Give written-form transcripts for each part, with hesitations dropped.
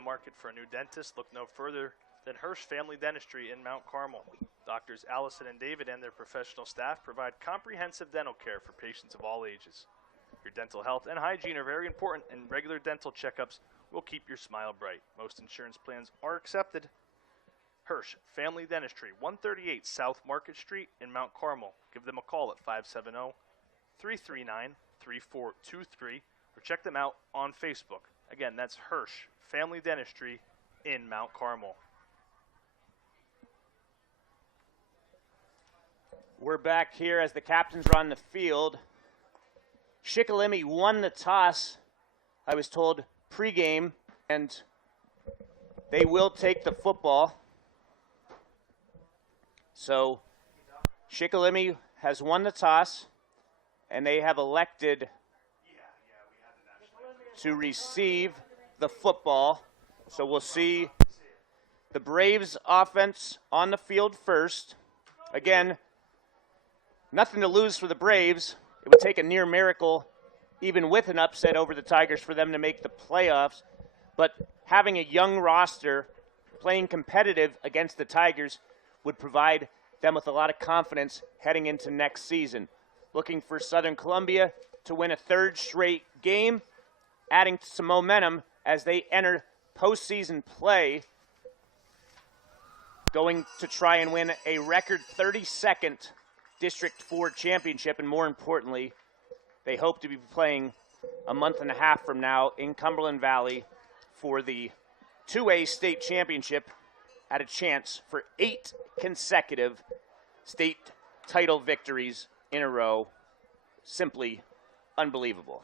the market for a new dentist? Look no further than Hirsch Family Dentistry in Mount Carmel. Doctors Allison and David and their professional staff provide comprehensive dental care for patients of all ages. Your dental health and hygiene are very important, and regular dental checkups will keep your smile bright. Most insurance plans are accepted. Hirsch Family Dentistry, 138 South Market Street in Mount Carmel. Give them a call at 570-339-3423 or check them out on Facebook. Again, that's Hirsch Family Dentistry in Mount Carmel. We're back here as the captains are on the field. Shikellamy won the toss, I was told, pregame, and they will take the football. So Shikellamy has won the toss, and they have elected to receive the football. So we'll see the Braves offense on the field first. Again, nothing to lose for the Braves. It would take a near miracle, even with an upset over the Tigers, for them to make the playoffs. But having a young roster playing competitive against the Tigers would provide them with a lot of confidence heading into next season. Looking for Southern Columbia to win a third straight game, adding some momentum as they enter postseason play, going to try and win a record 32nd District 4 championship, and more importantly, they hope to be playing a month and a half from now in Cumberland Valley for the 2A state championship at a chance for 8 consecutive state title victories in a row. Simply unbelievable.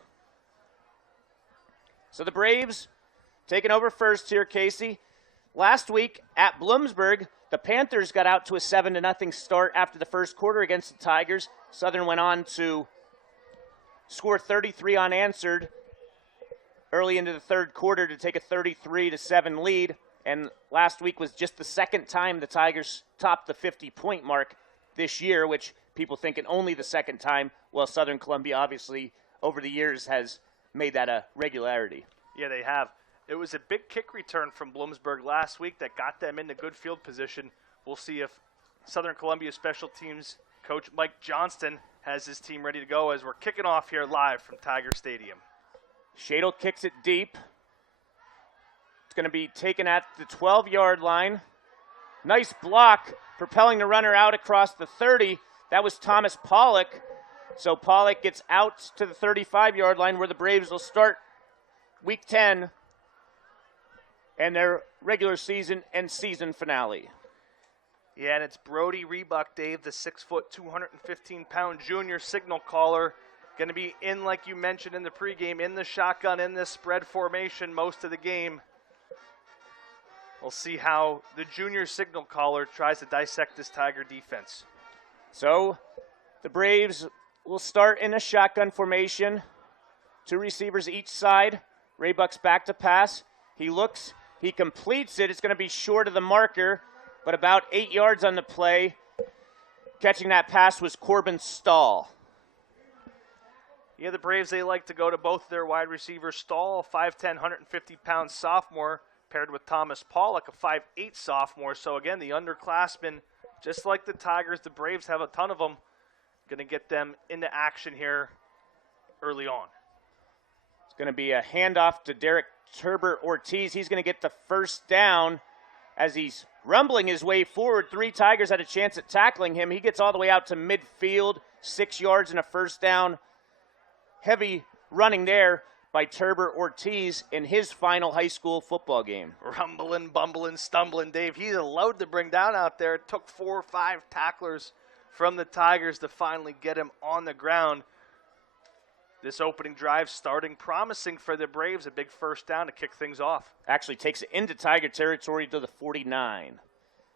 So the Braves taking over first here, Casey. Last week at Bloomsburg, the Panthers got out to a 7-0 start after the first quarter against the Tigers. Southern went on to score 33 unanswered early into the third quarter to take a 33-7 lead. And last week was just the second time the Tigers topped the 50-point mark this year, which people think it only the second time. Well, Southern Columbia obviously over the years has made that a regularity. Yeah, they have. It was a big kick return from Bloomsburg last week that got them into good field position. We'll see if Southern Columbia special teams coach Mike Johnston has his team ready to go as we're kicking off here live from Tiger Stadium. Shadle kicks it deep. It's going to be taken at the 12-yard line. Nice block, propelling the runner out across the 30. That was Thomas Pollock. So Pollock gets out to the 35-yard line where the Braves will start Week 10 and their regular season and season finale. Yeah, and it's Brody Rebuck, Dave, the 6-foot, 215-pound junior signal caller. Going to be in, like you mentioned in the pregame, in the shotgun, in this spread formation most of the game. We'll see how the junior signal caller tries to dissect this Tiger defense. So the Braves will start in a shotgun formation. 2 receivers each side. Rebuck's back to pass. He looks. He completes it. It's going to be short of the marker, but about 8 yards on the play. Catching that pass was Corbin Stahl. Yeah, the Braves, they like to go to both their wide receivers. Stahl, 5'10", 150-pound sophomore, paired with Thomas Pollock, a 5'8" sophomore. So, again, the underclassmen, just like the Tigers, the Braves have a ton of them. Going to get them into action here early on. It's going to be a handoff to Derek Turbert Ortiz. He's going to get the first down as he's rumbling his way forward. 3 Tigers had a chance at tackling him. He gets all the way out to midfield, 6 yards and a first down. Heavy running there by Turbert Ortiz in his final high school football game. Rumbling, bumbling, stumbling, Dave. He's a load to bring down out there. It took 4 or 5 tacklers from the Tigers to finally get him on the ground. This opening drive starting promising for the Braves. A big first down to kick things off. Actually takes it into Tiger territory to the 49.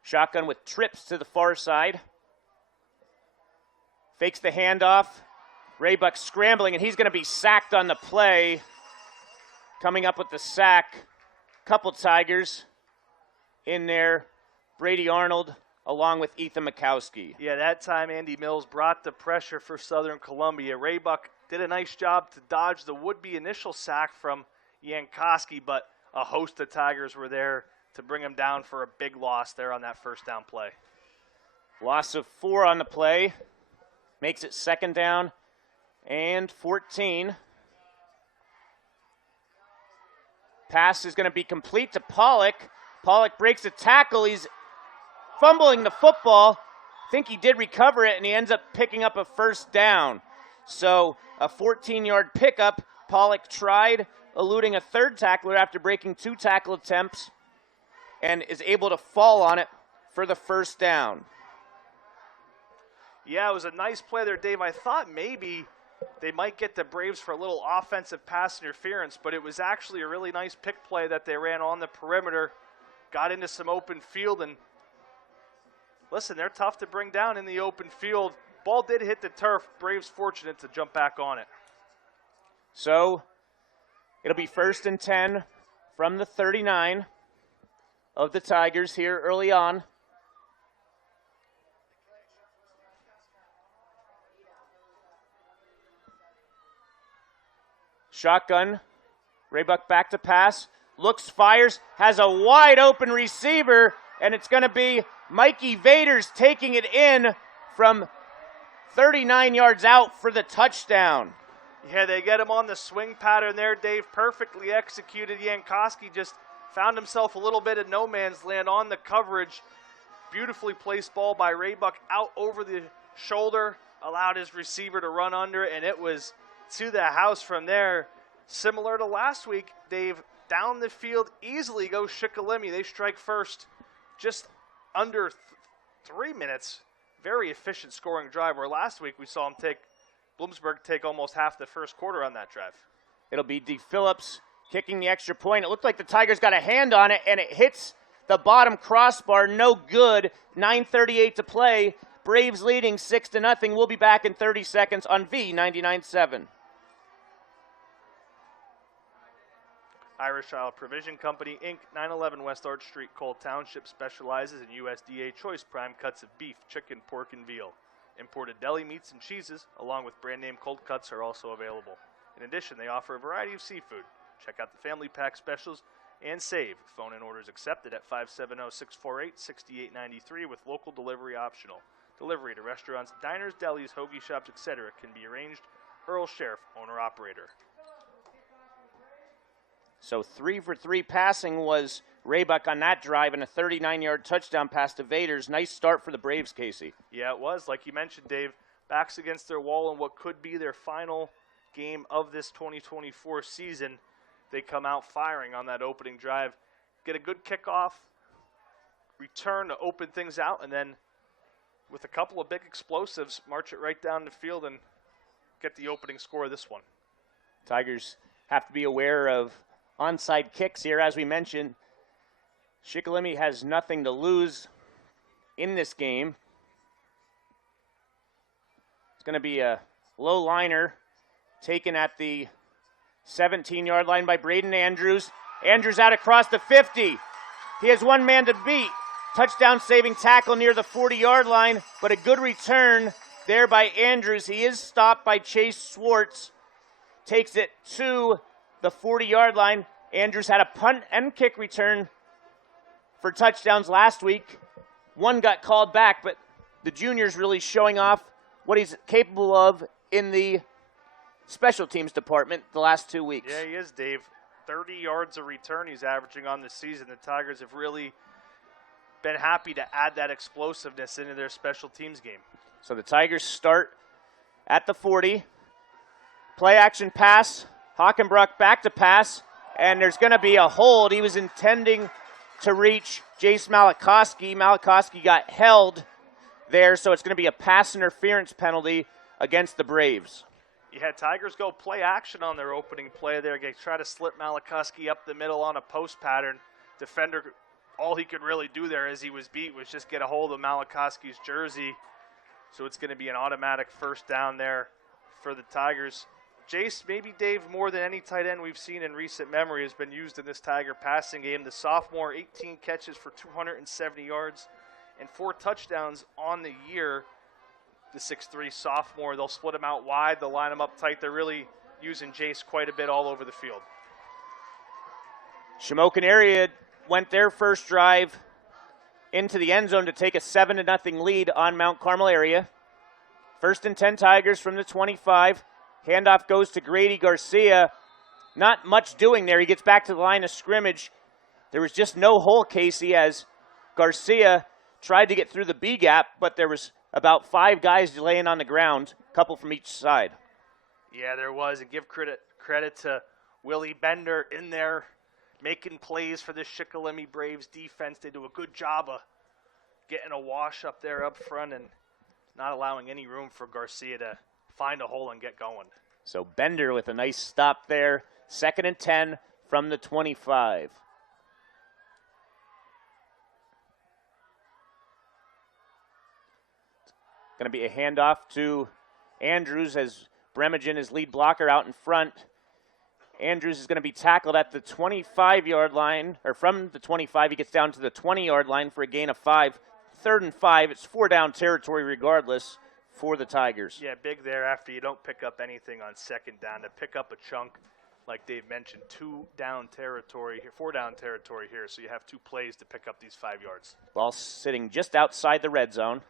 Shotgun with trips to the far side. Fakes the handoff. Raybuck scrambling, and he's going to be sacked on the play. Coming up with the sack, couple Tigers in there. Brady Arnold along with Ethan Mikowski. Yeah, that time Andy Mills brought the pressure for Southern Columbia. Raybuck did a nice job to dodge the would-be initial sack from Yankowski, but a host of Tigers were there to bring them down for a big loss there on that first down play. Loss of 4 on the play. Makes it 2nd down and 14. Pass is going to be complete to Pollock. Pollock breaks a tackle. He's fumbling the football. I think he did recover it, and he ends up picking up a 1st down. So a 14-yard pickup. Pollock tried eluding a 3rd tackler after breaking 2 tackle attempts and is able to fall on it for the 1st down. Yeah, it was a nice play there, Dave. I thought maybe they might get the Braves for a little offensive pass interference, but it was actually a really nice pick play that they ran on the perimeter, got into some open field, and listen, they're tough to bring down in the open field. Ball did hit the turf. Braves fortunate to jump back on it. So it'll be 1st and 10 from the 39 of the Tigers here early on. Shotgun. Raybuck back to pass. Looks, fires, has a wide open receiver, and it's going to be Mikey Vaders taking it in from 39 yards out for the touchdown. Yeah, they get him on the swing pattern there, Dave. Perfectly executed. Jankowski just found himself a little bit of no man's land on the coverage. Beautifully placed ball by Raybuck out over the shoulder, allowed his receiver to run under, and it was to the house from there. Similar to last week, Dave, down the field easily goes Shikellamy. They strike first just under 3 minutes. Very efficient scoring drive, where last week we saw him Bloomsburg take almost half the first quarter on that drive. It'll be D. Phillips kicking the extra point. It looked like the Tigers got a hand on it, and it hits the bottom crossbar. No good. 9:38 to play. Braves leading 6-0. We'll be back in 30 seconds on V99.7. Irish Isle Provision Company, Inc., 911 West Arch Street, Cole Township, specializes in USDA choice prime cuts of beef, chicken, pork, and veal. Imported deli meats and cheeses, along with brand name cold cuts, are also available. In addition, they offer a variety of seafood. Check out the family pack specials and save. Phone and orders accepted at 570-648-6893 with local delivery optional. Delivery to restaurants, diners, delis, hoagie shops, etc. can be arranged. Earl Sheriff, owner-operator. So 3 for 3 passing was Raybuck on that drive, and a 39-yard touchdown pass to Vaders. Nice start for the Braves, Casey. Yeah, it was. Like you mentioned, Dave, backs against their wall in what could be their final game of this 2024 season. They come out firing on that opening drive, get a good kickoff, return to open things out, and then with a couple of big explosives, march it right down the field and get the opening score of this one. Tigers have to be aware of onside kicks here. As we mentioned, Shikellamy has nothing to lose in this game. It's going to be a low liner taken at the 17-yard line by Braden Andrews. Andrews out across the 50. He has one man to beat. Touchdown saving tackle near the 40-yard line, but a good return there by Andrews. He is stopped by Chase Swartz. Takes it to the 40-yard line. Andrews had a punt and kick return for touchdowns last week. One got called back, but the junior's really showing off what he's capable of in the special teams department the last 2 weeks. Yeah, he is, Dave. 30 yards a return he's averaging on the season. The Tigers have really been happy to add that explosiveness into their special teams game. So the Tigers start at the 40. Play action pass. Hockenbrock back to pass. And there's going to be a hold. He was intending to reach Jace Malikoski. Malikoski got held there, so it's going to be a pass interference penalty against the Braves. Yeah, Tigers go play action on their opening play there. They try to slip Malikoski up the middle on a post pattern. Defender, all he could really do there as he was beat was just get a hold of Malikoski's jersey. So it's going to be an automatic first down there for the Tigers. Jace, maybe Dave, more than any tight end we've seen in recent memory, has been used in this Tiger passing game. The sophomore, 18 catches for 270 yards and 4 touchdowns on the year. The 6'3 sophomore, they'll split him out wide. They'll line him up tight. They're really using Jace quite a bit all over the field. Shamokin area went their first drive into the end zone to take a 7-0 lead on Mount Carmel area. 1st and 10 Tigers from the 25. Handoff goes to Grady Garcia. Not much doing there. He gets back to the line of scrimmage. There was just no hole, Casey, as Garcia tried to get through the B gap, but there was about 5 guys laying on the ground, a couple from each side. Yeah, there was. And give credit to Willie Bender in there making plays for the Shikellamy Braves defense. They do a good job of getting a wash up there up front and not allowing any room for Garcia to find a hole and get going. So Bender with a nice stop there. 2nd and 10 from the 25. Going to be a handoff to Andrews as Bremagen, his lead blocker, out in front. Andrews is going to be tackled at the 25-yard line, or from the 25, he gets down to the 20-yard line for a gain of 5. 3rd and 5, it's 4-down territory regardless for the Tigers. Yeah, big there after you don't pick up anything on 2nd down. To pick up a chunk, like Dave mentioned, 4-down territory here, so you have 2 plays to pick up these 5 yards. Ball sitting just outside the red zone.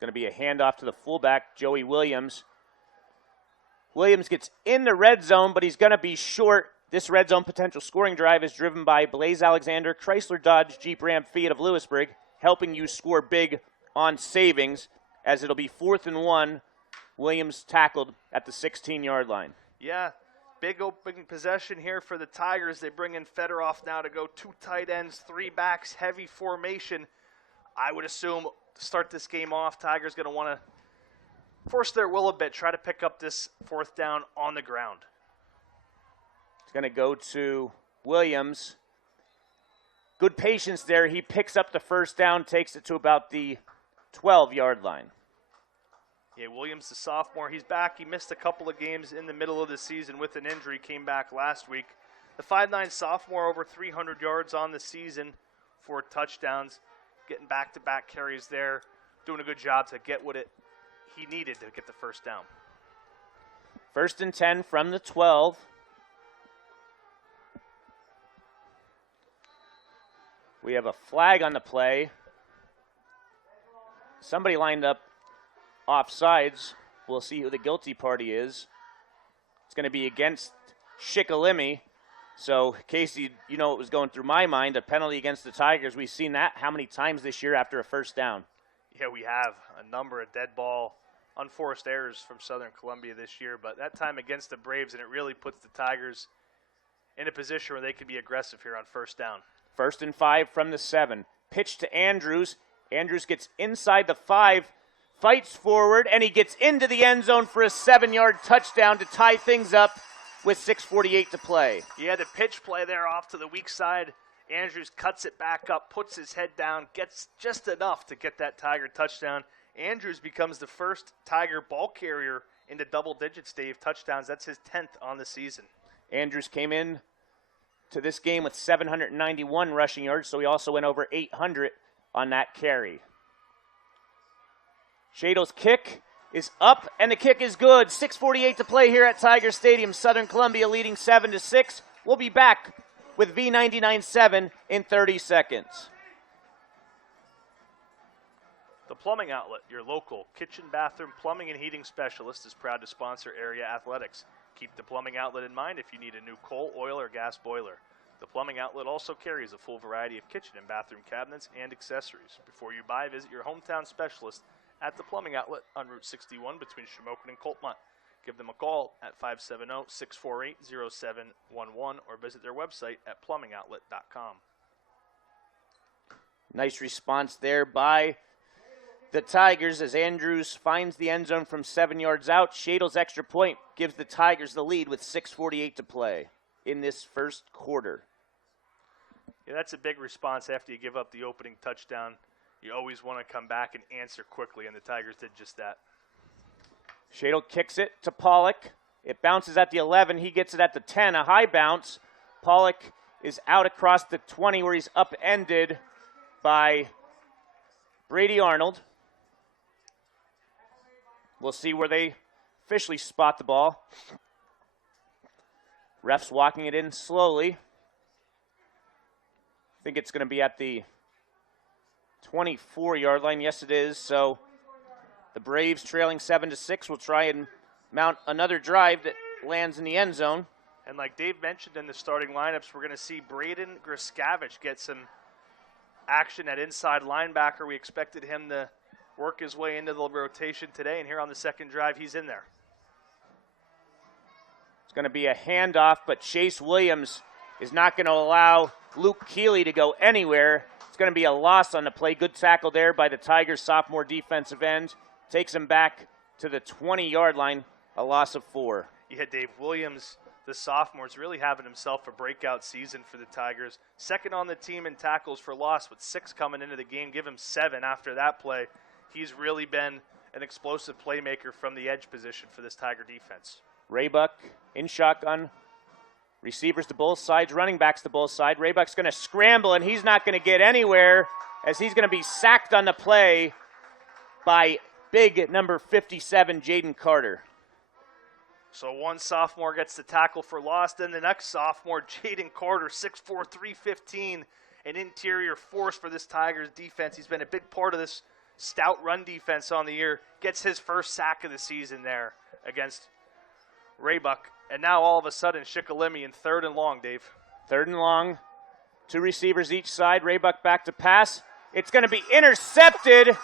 Going to be a handoff to the fullback, Joey Williams. Williams gets in the red zone, but he's going to be short. This red zone potential scoring drive is driven by Blaze Alexander, Chrysler Dodge Jeep Ram Fiat of Lewisburg, helping you score big on savings, as it'll be 4th and 1. Williams tackled at the 16-yard line. Yeah, big opening possession here for the Tigers. They bring in Fedorov now to go 2 tight ends, 3 backs, heavy formation. I would assume to start this game off, Tigers going to want to force their will a bit, try to pick up this 4th down on the ground. It's going to go to Williams. Good patience there. He picks up the 1st down, takes it to about the 12-yard line. Yeah, Williams, the sophomore, he's back. He missed a couple of games in the middle of the season with an injury, came back last week. The 5'9 sophomore, over 300 yards on the season, 4 touchdowns. Getting back-to-back carries there, doing a good job to get what he needed to get the 1st down. 1st and 10 from the 12. We have a flag on the play. Somebody lined up offsides. We'll see who the guilty party is. It's going to be against Shikellamy. So, Casey, you know what was going through my mind, a penalty against the Tigers. We've seen that how many times this year after a 1st down? Yeah, we have a number of dead ball, unforced errors from Southern Columbia this year, but that time against the Braves, and it really puts the Tigers in a position where they can be aggressive here on 1st down. 1st and 5 from the 7. Pitch to Andrews. Andrews gets inside the 5, fights forward, and he gets into the end zone for a 7-yard touchdown to tie things up with 6:48 to play. Yeah, the pitch play there off to the weak side. Andrews cuts it back up, puts his head down, gets just enough to get that Tiger touchdown. Andrews becomes the first Tiger ball carrier into double digits, Dave, touchdowns. That's his 10th on the season. Andrews came in to this game with 791 rushing yards, so he also went over 800 on that carry. Shadow's kick is up, and the kick is good. 6:48 to play here at Tiger Stadium. Southern Columbia leading 7-6. We'll be back with V99.7 in 30 seconds. The Plumbing Outlet, your local kitchen, bathroom, plumbing, and heating specialist, is proud to sponsor area athletics. Keep the Plumbing Outlet in mind if you need a new coal, oil, or gas boiler. The Plumbing Outlet also carries a full variety of kitchen and bathroom cabinets and accessories. Before you buy, visit your hometown specialist at the Plumbing Outlet on Route 61 between Shamokin and Coltmont. Give them a call at 570-648-0711 or visit their website at plummingoutlet.com. Nice response there by the Tigers as Andrews finds the end zone from 7 yards out. Shadle's extra point gives the Tigers the lead with 6:48 to play in this 1st quarter. Yeah, that's a big response after you give up the opening touchdown. You always want to come back and answer quickly, and the Tigers did just that. Shadle kicks it to Pollock. It bounces at the 11. He gets it at the 10, a high bounce. Pollock is out across the 20 where he's upended by Brady Arnold. We'll see where they officially spot the ball. Ref's walking it in slowly. I think it's going to be at the 24-yard line. Yes, it is. So the Braves, trailing 7-6, will try and mount another drive that lands in the end zone. And like Dave mentioned in the starting lineups, we're going to see Braden Griskavich get some action at inside linebacker. We expected him to work his way into the rotation today, and here on the second drive, he's in there. It's going to be a handoff, but Chase Williams is not going to allow Luke Keeley to go anywhere. It's going to be a loss on the play. Good tackle there by the Tigers' sophomore defensive end. Takes him back to the 20-yard line, a loss of 4. Yeah, Dave Williams, the sophomore, is really having himself a breakout season for the Tigers. Second on the team in tackles for loss with 6 coming into the game. Give him 7 after that play. He's really been an explosive playmaker from the edge position for this Tiger defense. Raybuck in shotgun. Receivers to both sides, running backs to both sides. Raybuck's going to scramble, and he's not going to get anywhere as he's going to be sacked on the play by big number 57, Jaden Carter. So one sophomore gets the tackle for loss, then the next sophomore, Jaden Carter, 6'4", 315, an interior force for this Tigers defense. He's been a big part of this stout run defense on the year. Gets his first sack of the season there against Raybuck. And now all of a sudden, Shikellamy in 3rd and long, Dave. 3rd and long. 2 receivers each side. Raybuck back to pass. It's going to be intercepted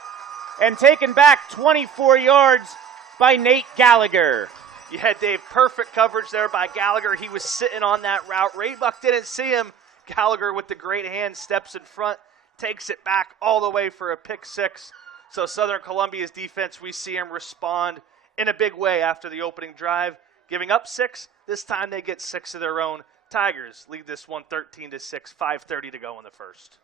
and taken back 24 yards by Nate Gallagher. Yeah, Dave, perfect coverage there by Gallagher. He was sitting on that route. Raybuck didn't see him. Gallagher with the great hand steps in front, takes it back all the way for a pick 6. So Southern Columbia's defense, we see him respond in a big way after the opening drive. Giving up 6, this time they get 6 of their own. Tigers lead this one 13-6, 5:30 to go in the first.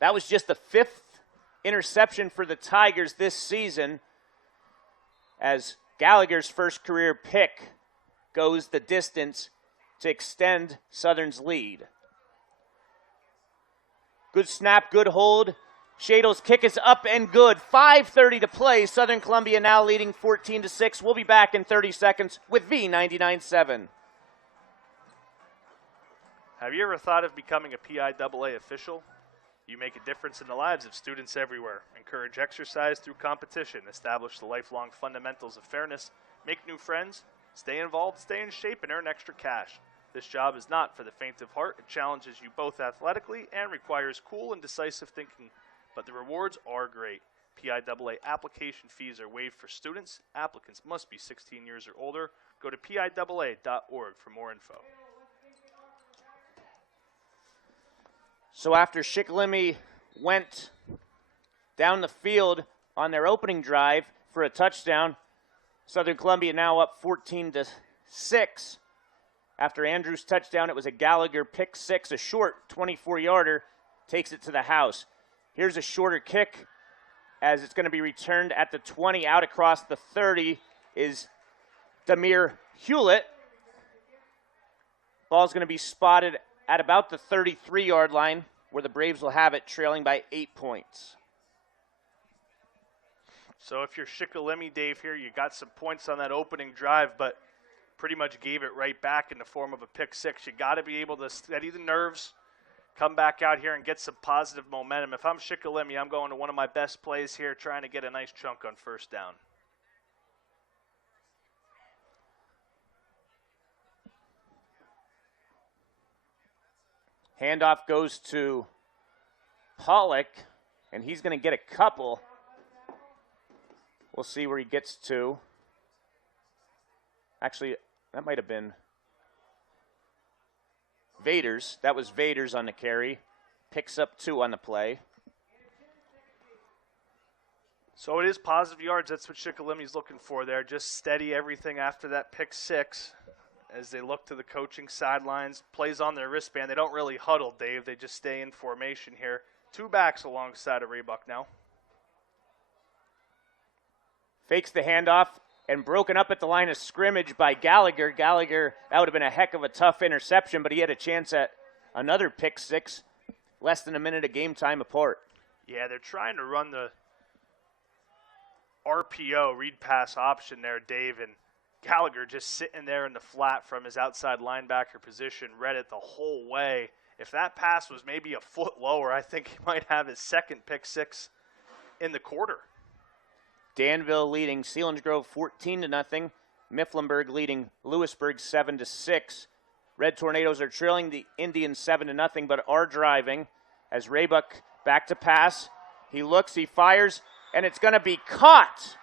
That was just the 5th interception for the Tigers this season, as Gallagher's first career pick goes the distance to extend Southern's lead. Good snap, good hold. Shadle's kick is up and good. 5:30 to play. Southern Columbia now leading 14-6. We'll be back in 30 seconds with V99.7. Have you ever thought of becoming a PIAA official? You make a difference in the lives of students everywhere. Encourage exercise through competition. Establish the lifelong fundamentals of fairness. Make new friends. Stay involved, stay in shape, and earn extra cash. This job is not for the faint of heart. It challenges you both athletically and requires cool and decisive thinking. But the rewards are great. PIAA application fees are waived for students. Applicants must be 16 years or older. Go to PIAA.org for more info. So after Shikellamy went down the field on their opening drive for a touchdown, Southern Columbia now up 14-6. After Andrews' touchdown, it was a Gallagher pick 6, a short 24-yarder, takes it to the house. Here's a shorter kick as it's going to be returned at the 20. Out across the 30 is Demir Hewlett. Ball's going to be spotted at about the 33-yard line, where the Braves will have it, trailing by 8 points. So if you're Shikellamy, Dave, here, you got some points on that opening drive, but pretty much gave it right back in the form of a pick 6. You got to be able to steady the nerves, come back out here and get some positive momentum. If I'm Shikellamy, I'm going to one of my best plays here, trying to get a nice chunk on first down. Handoff goes to Pollock, and he's going to get a couple. We'll see where he gets to. Actually, that might have been Vaders. That was Vaders on the carry. Picks up 2 on the play. So it is positive yards. That's what Shikellamy looking for there. Just steady everything after that pick 6 as they look to the coaching sidelines. Plays on their wristband. They don't really huddle, Dave. They just stay in formation here. 2 backs alongside of Raybuck now. Fakes the handoff and broken up at the line of scrimmage by Gallagher. Gallagher, that would have been a heck of a tough interception, but he had a chance at another pick 6, less than a minute of game time apart. Yeah, they're trying to run the RPO, read pass option there, Dave, and Gallagher just sitting there in the flat from his outside linebacker position, read it the whole way. If that pass was maybe a foot lower, I think he might have his second pick six in the quarter. Danville leading Selinsgrove 14-0. Mifflinburg leading Lewisburg 7-6. Red Tornadoes are trailing the Indians 7-0, but are driving as Raybuck back to pass. He looks, he fires, and it's going to be caught.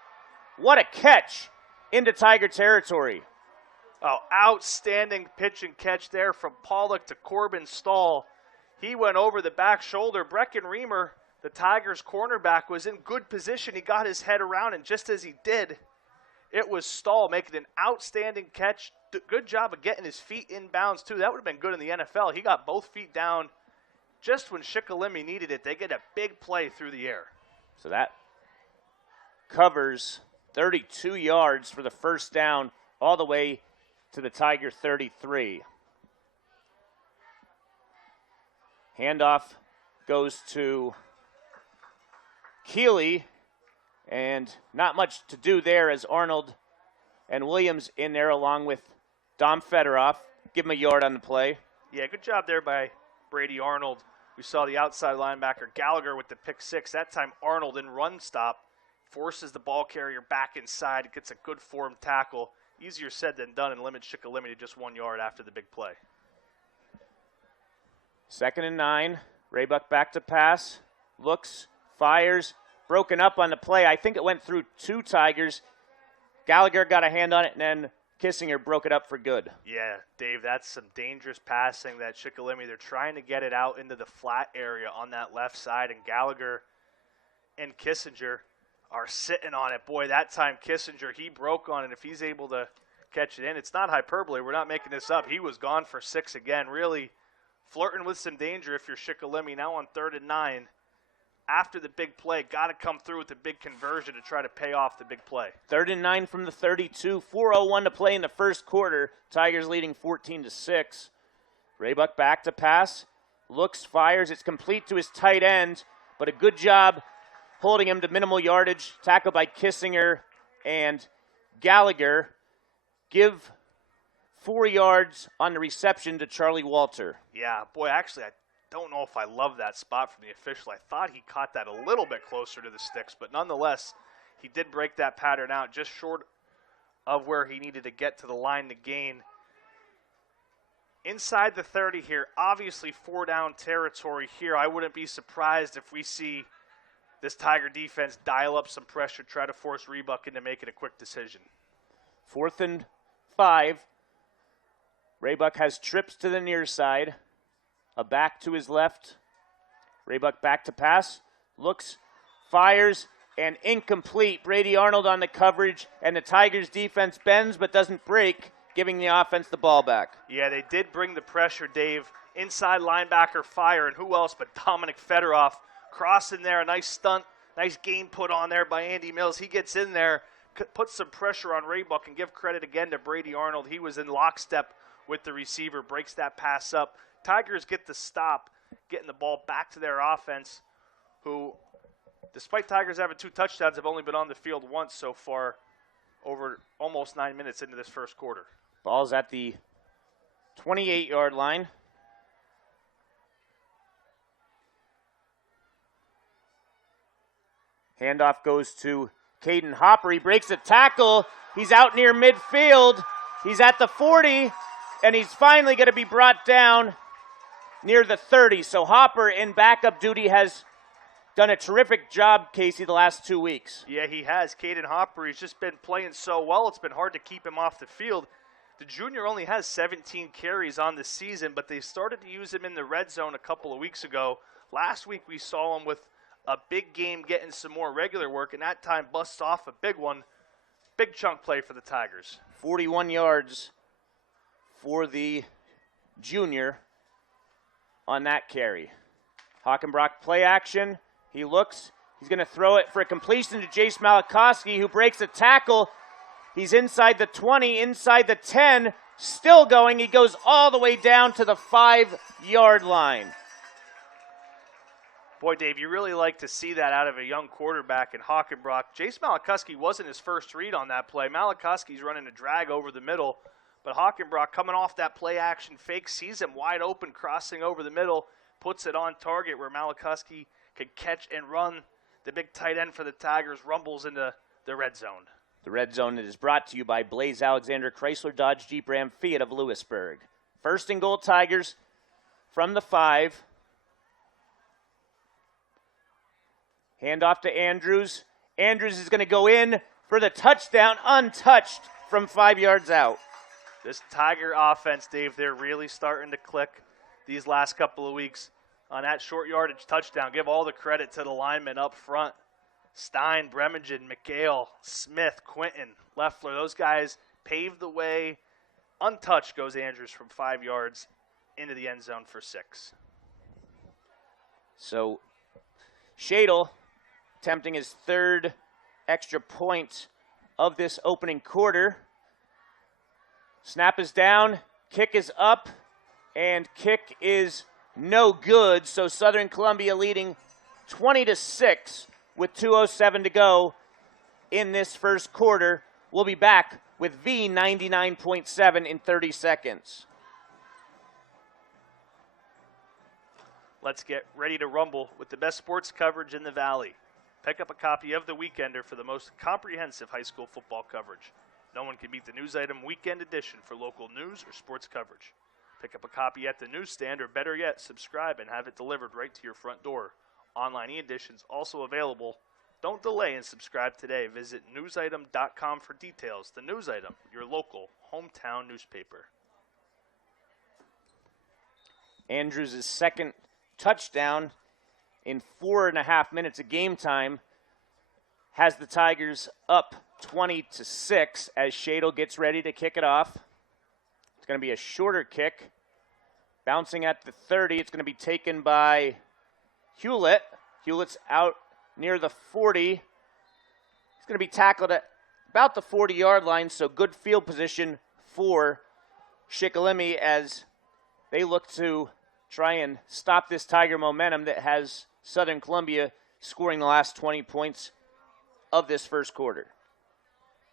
What a catch into Tiger territory. Oh, outstanding pitch and catch there from Pollock to Corbin Stahl. He went over the back shoulder. Brecken Reamer, the Tigers cornerback, was in good position. He got his head around, and just as he did, it was Stahl making an outstanding catch. Good job of getting his feet in bounds, too. That would have been good in the NFL. He got both feet down just when Shikellamy needed it. They get a big play through the air. So that covers 32 yards for the first down all the way to the Tiger 33. Handoff goes to Keeley, and not much to do there as Arnold and Williams in there along with Dom Fedorov. Give him a yard on the play. Yeah, good job there by Brady Arnold. We saw the outside linebacker Gallagher with the pick six. That time Arnold in run stop forces the ball carrier back inside, gets a good form tackle. Easier said than done, and limits Shikellamy to just 1 yard after the big play. 2nd and 9. Raybuck back to pass. Looks, fires, broken up on the play. I think it went through 2 Tigers. Gallagher got a hand on it, and then Kissinger broke it up for good. Yeah, Dave, that's some dangerous passing that Shikellamy, they're trying to get it out into the flat area on that left side, and Gallagher and Kissinger are sitting on it. Boy, that time Kissinger, he broke on it. If he's able to catch it in, it's not hyperbole. We're not making this up. He was gone for 6 again, really flirting with some danger if you're Shikellamy. Now on 3rd and 9, after the big play, got to come through with the big conversion to try to pay off the big play. 3rd and 9 from the 32. 4:01 to play in the first quarter. Tigers leading 14-6. Raybuck back to pass. Looks, fires. It's complete to his tight end, but a good job holding him to minimal yardage. Tackled by Kissinger and Gallagher. Give 4 yards on the reception to Charlie Walter. Yeah, boy, actually, I don't know if I love that spot from the official. I thought he caught that a little bit closer to the sticks, but nonetheless, he did break that pattern out just short of where he needed to get to the line to gain. Inside the 30 here, obviously 4-down territory here. I wouldn't be surprised if we see this Tiger defense dial up some pressure, try to force Raybuck into making a quick decision. 4th and 5. Raybuck has trips to the near side. A back to his left. Raybuck back to pass. Looks, fires, and incomplete. Brady Arnold on the coverage, and the Tigers defense bends but doesn't break, giving the offense the ball back. Yeah, they did bring the pressure, Dave. Inside linebacker fire, and who else but Dominic Fedorov crossing there. A nice stunt, nice game put on there by Andy Mills. He gets in there, puts some pressure on Raybuck, and give credit again to Brady Arnold. He was in lockstep with the receiver, breaks that pass up. Tigers get the stop, getting the ball back to their offense, who, despite Tigers having 2 touchdowns, have only been on the field once so far over almost 9 minutes into this first quarter. Ball's at the 28-yard line. Handoff goes to Caden Hopper. He breaks a tackle. He's out near midfield. He's at the 40, and he's finally going to be brought down near the 30. So Hopper in backup duty has done a terrific job, Casey, the last 2 weeks. Yeah, he has. Caden Hopper, he's just been playing so well, it's been hard to keep him off the field. The junior only has 17 carries on the season, but they started to use him in the red zone a couple of weeks ago. Last week we saw him with a big game getting some more regular work, and that time busts off a big one. Big chunk play for the Tigers. 41 yards for the junior on that carry. Hockenbrock play action. He looks. He's going to throw it for a completion to Jace Malakowski, who breaks a tackle. He's inside the 20, inside the 10, still going. He goes all the way down to the 5-yard line. Boy, Dave, you really like to see that out of a young quarterback in Hockenbrock. Jace Malikoski wasn't his first read on that play. Malikoski's running a drag over the middle, but Hockenbrock coming off that play action fake, sees him wide open, crossing over the middle, puts it on target where Malikoski can catch and run. The big tight end for the Tigers rumbles into the red zone. The red zone is brought to you by Blaze Alexander Chrysler Dodge Jeep Ram Fiat of Lewisburg. First and goal, Tigers from the 5. Hand off to Andrews. Andrews is going to go in for the touchdown, untouched from 5 yards out. This Tiger offense, Dave, they're really starting to click these last couple of weeks on that short yardage touchdown. Give all the credit to the linemen up front. Stein, Bremingen, McHale, Smith, Quinton, Leffler, those guys paved the way. Untouched goes Andrews from 5 yards into the end zone for 6. So Shadle attempting his 3rd extra point of this opening quarter. Snap is down, kick is up, and kick is no good. So Southern Columbia leading 20-6 with 2:07 to go in this first quarter. We'll be back with V99.7 in 30 seconds. Let's get ready to rumble with the best sports coverage in the Valley. Pick up a copy of The Weekender for the most comprehensive high school football coverage. No one can beat the News Item Weekend Edition for local news or sports coverage. Pick up a copy at the newsstand, or better yet, subscribe and have it delivered right to your front door. Online e-editions also available. Don't delay and subscribe today. Visit newsitem.com for details. The News Item, your local hometown newspaper. Andrews' 2nd touchdown in 4.5 minutes of game time has the Tigers up 20-6 as Shadle gets ready to kick it off. It's going to be a shorter kick. Bouncing at the 30, it's going to be taken by Hewlett. Hewlett's out near the 40. It's going to be tackled at about the 40-yard line, so good field position for Shikellamy as they look to try and stop this Tiger momentum that has Southern Columbia scoring the last 20 points of this first quarter.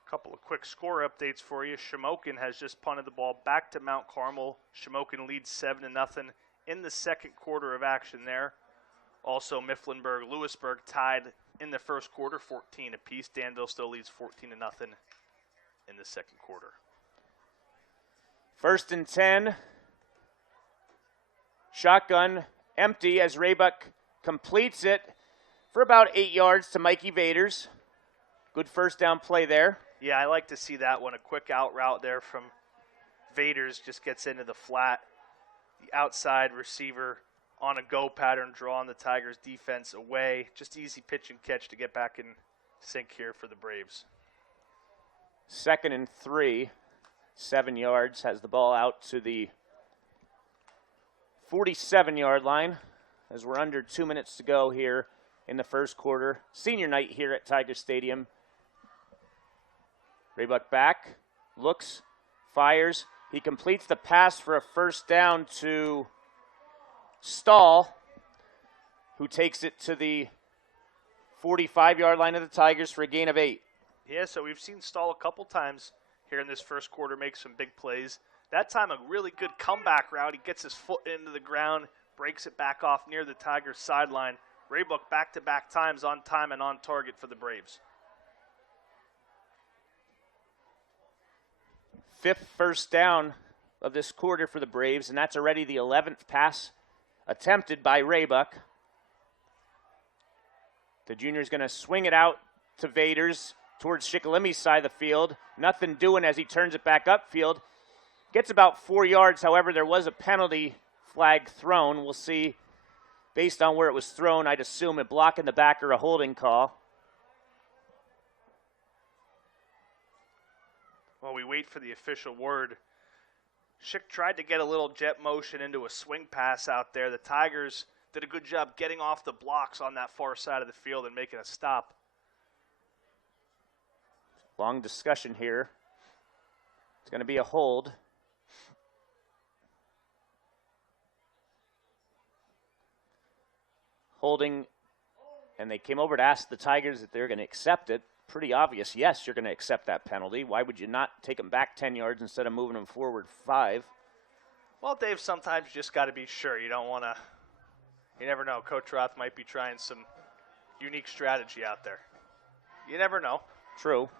A couple of quick score updates for you. Shamokin has just punted the ball back to Mount Carmel. Shamokin leads 7-0 in the second quarter of action there. Also, Mifflinburg, Lewisburg tied in the first quarter, 14 apiece. Danville still leads 14-0 in the second quarter. 1st and 10. Shotgun empty as Raybuck completes it for about 8 yards to Mikey Vaders. Good first down play there. Yeah, I like to see that one. A quick out route there from Vaders, just gets into the flat. The outside receiver on a go pattern, drawing the Tigers defense away. Just easy pitch and catch to get back in sync here for the Braves. 2nd and 3, 7 yards, has the ball out to the 47-yard line as we're under 2 minutes to go here in the first quarter. Senior night here at Tiger Stadium. Raybuck back, looks, fires. He completes the pass for a first down to Stahl, who takes it to the 45-yard line of the Tigers for a gain of 8. Yeah, so we've seen Stahl a couple times here in this first quarter make some big plays. That time, a really good comeback route. He gets his foot into the ground, breaks it back off near the Tigers' sideline. Raybuck back-to-back times on time and on target for the Braves. 5th first down of this quarter for the Braves, and that's already the 11th pass attempted by Raybuck. The junior's going to swing it out to Vaders towards Shikellamy's side of the field. Nothing doing as he turns it back upfield. Gets about 4 yards. However, there was a penalty flag thrown. We'll see based on where it was thrown. I'd assume a block in the back or a holding call. While we wait for the official word, Schick tried to get a little jet motion into a swing pass out there. The Tigers did a good job getting off the blocks on that far side of the field and making a stop. Long discussion here. It's going to be a hold. holding, and they came over to ask the Tigers if they're going to accept it. Pretty obvious, yes, you're going to accept that penalty. Why would you not take them back 10 yards instead of moving them forward 5? Well, Dave, sometimes you just got to be sure. You don't want to – you never know. Coach Roth might be trying some unique strategy out there. You never know. True.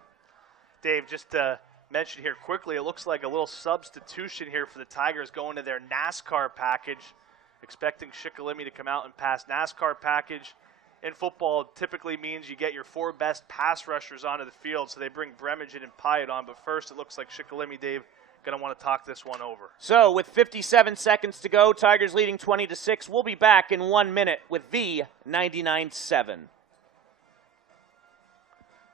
Dave, just to mention here quickly, it looks like a little substitution here for the Tigers going to their NASCAR package, expecting Shikellamy to come out and pass. NASCAR package in football typically means you get your 4 best pass rushers onto the field, so they bring Bremingen and Pyatt on. But first, it looks like Shikellamy, Dave, going to want to talk this one over. So with 57 seconds to go, Tigers leading 20-6. We'll be back in 1 minute with V99.7.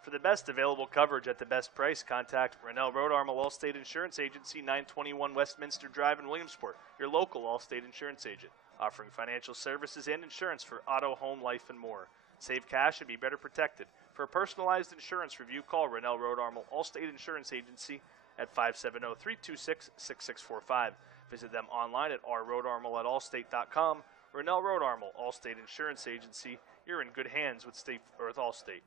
For the best available coverage at the best price, contact Rennell Road Armel Allstate Insurance Agency, 921 Westminster Drive in Williamsport, your local Allstate insurance agent, offering financial services and insurance for auto, home, life, and more. Save cash and be better protected. For a personalized insurance review, call Rennell Road Armel Allstate Insurance Agency at 570-326-6645. Visit them online at rroadarmel@allstate.com. Rennell Road Armel Allstate Insurance Agency. You're in good hands with Allstate.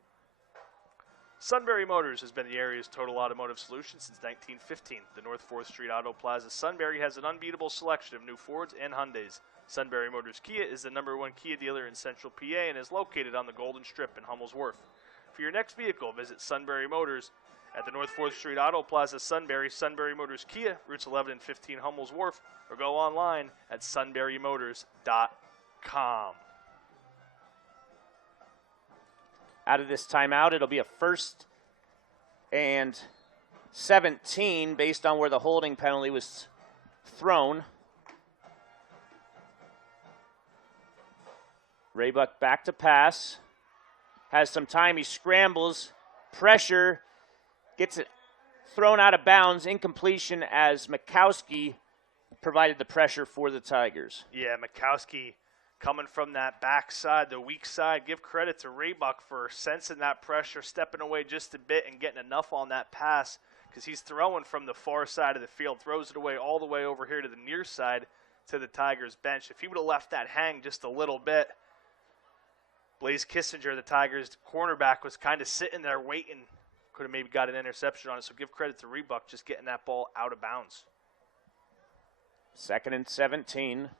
Sunbury Motors has been the area's total automotive solution since 1915. The North 4th Street Auto Plaza Sunbury has an unbeatable selection of new Fords and Hyundais. Sunbury Motors Kia is the #1 Kia dealer in Central PA and is located on the Golden Strip in Hummel's Wharf. For your next vehicle, visit Sunbury Motors at the North 4th Street Auto Plaza Sunbury, Sunbury Motors Kia, routes 11 and 15 Hummel's Wharf, or go online at sunburymotors.com. Out of this timeout, it'll be a 1st and 17 based on where the holding penalty was thrown. Raybuck back to pass. Has some time. He scrambles. Pressure. Gets it thrown out of bounds. Incompletion as Mikowski provided the pressure for the Tigers. Yeah, Mikowski coming from that backside, the weak side. Give credit to Raybuck for sensing that pressure, stepping away just a bit and getting enough on that pass because he's throwing from the far side of the field, throws it away all the way over here to the near side to the Tigers bench. If he would have left that hang just a little bit, Blaze Kissinger, the Tigers cornerback, was kind of sitting there waiting. Could have maybe got an interception on it, so give credit to Raybuck just getting that ball out of bounds. 2nd and 17.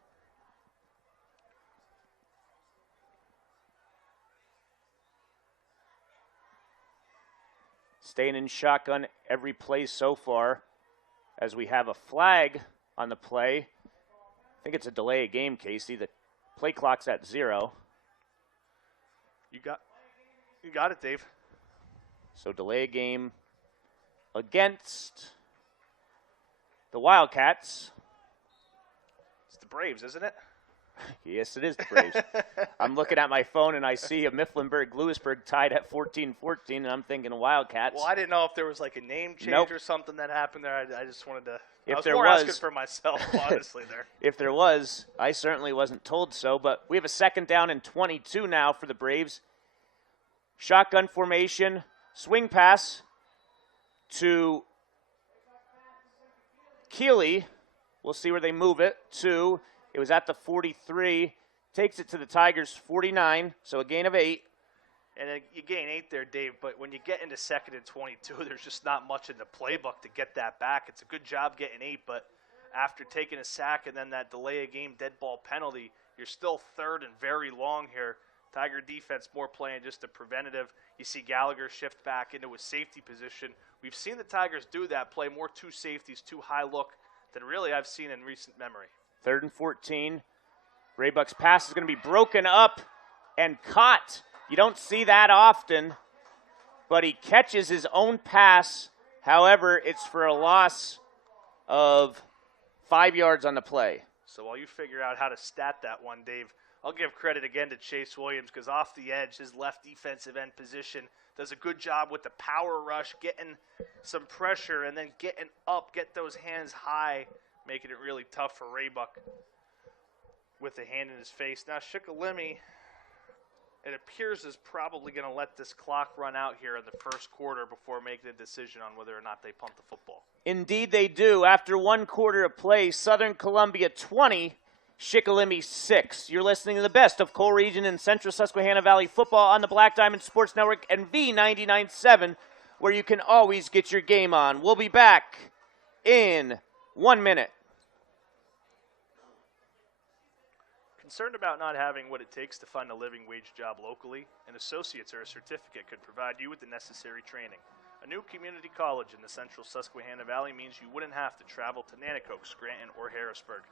Staying in shotgun every play so far as we have a flag on the play. I think it's a delay of game, Casey. The play clock's at 0. You got it, Dave. So delay of game against the Wildcats. It's the Braves, isn't it? Yes, it is the Braves. I'm looking at my phone, and I see a Mifflinburg-Lewisburg tied at 14-14, and I'm thinking Wildcats. Well, I didn't know if there was like a name change or something that happened there. I just wanted to – I was more asking for myself, honestly, there. If there was, I certainly wasn't told so, but we have a 2nd down and 22 now for the Braves. Shotgun formation, swing pass to Keeley. We'll see where they move it to. It was at the 43. Takes it to the Tigers' 49, so a gain of 8. And you gain 8 there, Dave, but when you get into 2nd and 22, there's just not much in the playbook to get that back. It's a good job getting 8, but after taking a sack and then that delay of game dead ball penalty, you're still 3rd and very long here. Tiger defense more playing just a preventative. You see Gallagher shift back into a safety position. We've seen the Tigers do that, play more 2 safeties, 2 high look than really I've seen in recent memory. 3rd and 14. Raybuck's pass is going to be broken up and caught. You don't see that often, but he catches his own pass. However, it's for a loss of 5 yards on the play. So while you figure out how to stat that one, Dave, I'll give credit again to Chase Williams because off the edge, his left defensive end position does a good job with the power rush, getting some pressure and then getting up, get those hands high, making it really tough for Raybuck with the hand in his face. Now, Shikellamy, it appears, is probably going to let this clock run out here in the 1st quarter before making a decision on whether or not they punt the football. Indeed they do. After 1 quarter of play, Southern Columbia 20, Shikellamy 6. You're listening to the best of Coal Region and Central Susquehanna Valley football on the Black Diamond Sports Network and V99.7, where you can always get your game on. We'll be back in 1 minute. Concerned about not having what it takes to find a living wage job locally? An associate's or a certificate could provide you with the necessary training. A new community college in the Central Susquehanna Valley means you wouldn't have to travel to Nanticoke, Scranton, or Harrisburg.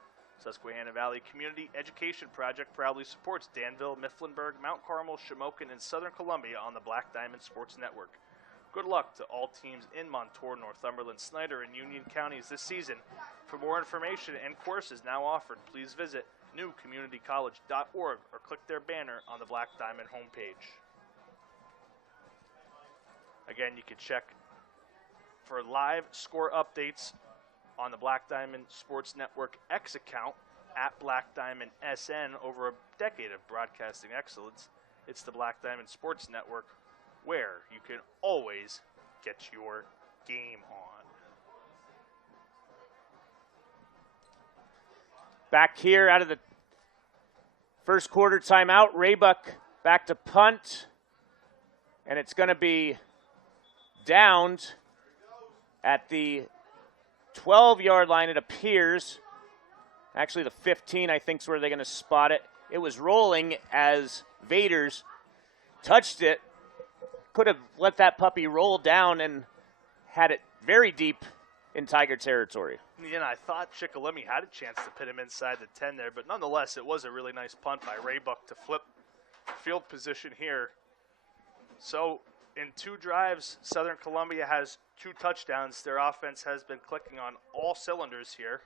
Susquehanna Valley Community Education Project proudly supports Danville, Mifflinburg, Mount Carmel, Shamokin, and Southern Columbia on the Black Diamond Sports Network. Good luck to all teams in Montour, Northumberland, Snyder, and Union counties this season. For more information and courses now offered, please visit newcommunitycollege.org or click their banner on the Black Diamond homepage. Again, you can check for live score updates on the Black Diamond Sports Network X account at Black Diamond SN. Over a decade of broadcasting excellence, it's the Black Diamond Sports Network where you can always get your game on. Back here out of the first quarter timeout, Raybuck back to punt, and it's going to be downed at the 12-yard line, it appears. Actually, the 15, I think, is where they're going to spot it. It was rolling as Vaders touched it. Could have let that puppy roll down and had it very deep in Tiger territory. Yeah, I thought Shikellamy had a chance to put him inside the 10 there, but nonetheless, it was a really nice punt by Raybuck to flip field position here. So, in 2 drives, Southern Columbia has 2 touchdowns. Their offense has been clicking on all cylinders here.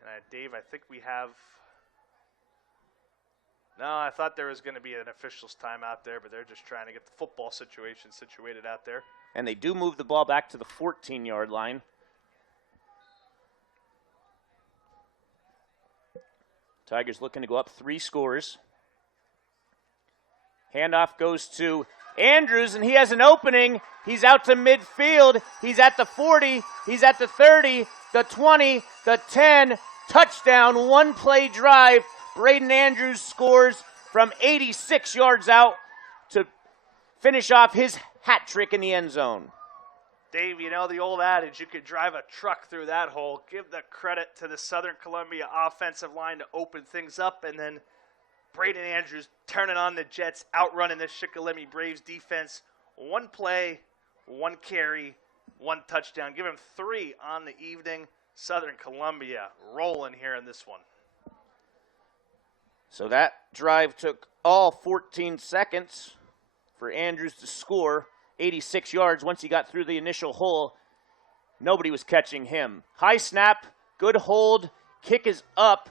And Dave, I think we have... No, I thought there was going to be an official's timeout there, but they're just trying to get the football situation situated out there. And they do move the ball back to the 14-yard line. Tigers looking to go up 3 scores. Handoff goes to Andrews, and he has an opening. He's out to midfield. He's at the 40. He's at the 30, the 20, the 10. Touchdown, 1-play drive. Braden Andrews scores from 86 yards out to finish off his hat trick in the end zone. Dave, you know the old adage, you could drive a truck through that hole. Give the credit to the Southern Columbia offensive line to open things up, and then Braden Andrews turning on the Jets, outrunning the Shikellamy Braves defense. 1 play, 1 carry, 1 touchdown. Give him 3 on the evening. Southern Columbia rolling here in this one. So that drive took all 14 seconds for Andrews to score 86 yards. Once he got through the initial hole, nobody was catching him. High snap, good hold, kick is up.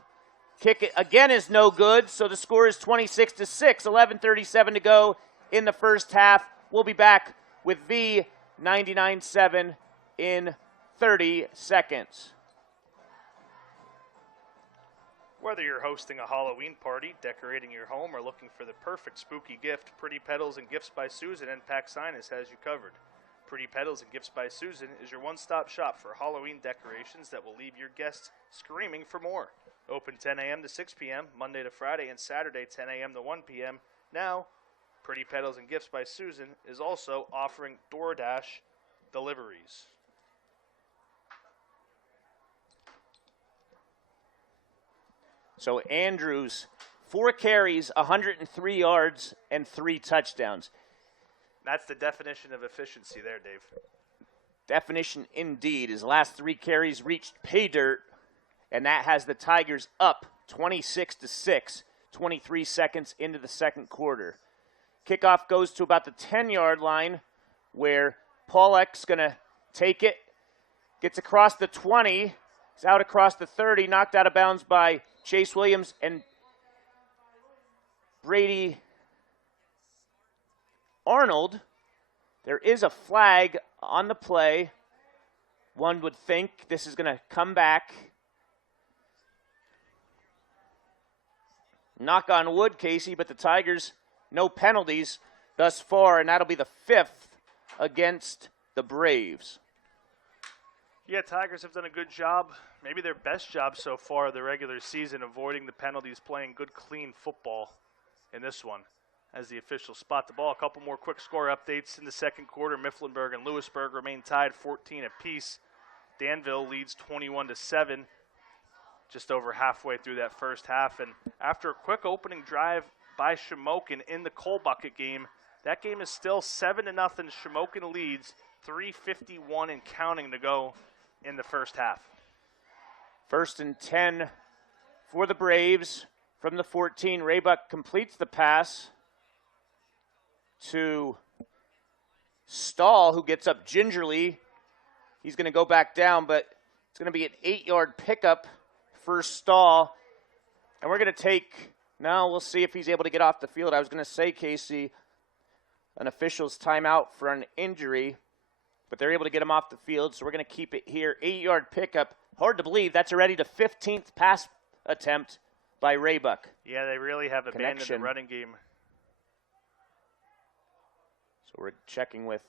Kick it again is no good, so the score is 26-6, 11:37 to go in the first half. We'll be back with V99.7 in 30 seconds. Whether you're hosting a Halloween party, decorating your home, or looking for the perfect spooky gift, Pretty Petals and Gifts by Susan and Pac Sinus has you covered. Pretty Petals and Gifts by Susan is your one-stop shop for Halloween decorations that will leave your guests screaming for more. Open 10 a.m. to 6 p.m., Monday to Friday, and Saturday 10 a.m. to 1 p.m. Now, Pretty Petals and Gifts by Susan is also offering DoorDash deliveries. So Andrews, 4 carries, 103 yards, and 3 touchdowns. That's the definition of efficiency there, Dave. Definition indeed. His last 3 carries reached pay dirt, and that has the Tigers up 26-6, 23 seconds into the second quarter. Kickoff goes to about the 10-yard line, where Pollack's going to take it, gets across the 20, is out across the 30, knocked out of bounds by Chase Williams and Brady Arnold. There is a flag on the play. One would think this is going to come back. Knock on wood, Casey, but the Tigers, no penalties thus far, and that'll be the 5th against the Braves. Yeah, Tigers have done a good job, maybe their best job so far of the regular season, avoiding the penalties, playing good, clean football in this one as the officials spot the ball. A couple more quick score updates in the second quarter. Mifflinburg and Lewisburg remain tied 14 apiece. Danville leads 21-7, just over halfway through that first half. And after a quick opening drive by Shamokin in the Coal Bucket game, that game is still 7-0. Shamokin leads, 3:51 and counting to go in the first half. 1st and 10 for the Braves from the 14. Raybuck completes the pass to Stahl, who gets up gingerly. He's going to go back down, but it's going to be an 8-yard pickup for Stahl. And we're going to take, now we'll see if he's able to get off the field. I was going to say, Casey, an official's timeout for an injury, but they're able to get him off the field, so we're going to keep it here. 8-yard pickup. Hard to believe that's already the 15th pass attempt by Raybuck. Yeah, they really have abandoned the running game. So we're checking with.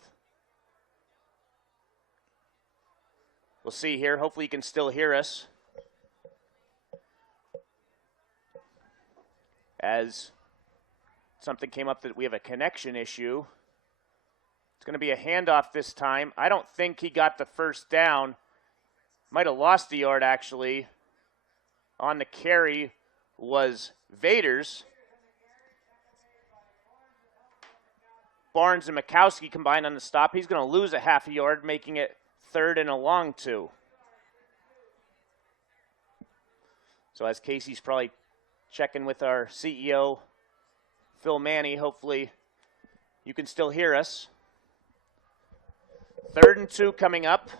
We'll see here. Hopefully you can still hear us. As something came up that we have a connection issue. It's going to be a handoff this time. I don't think he got the first down. Might have lost the yard, actually. On the carry was Vaders. Barnes and Mikowski combined on the stop. He's going to lose a half a yard, making it 3rd and a long 2. So as Casey's probably checking with our CEO, Phil Manny, hopefully you can still hear us. 3rd and 2 coming up.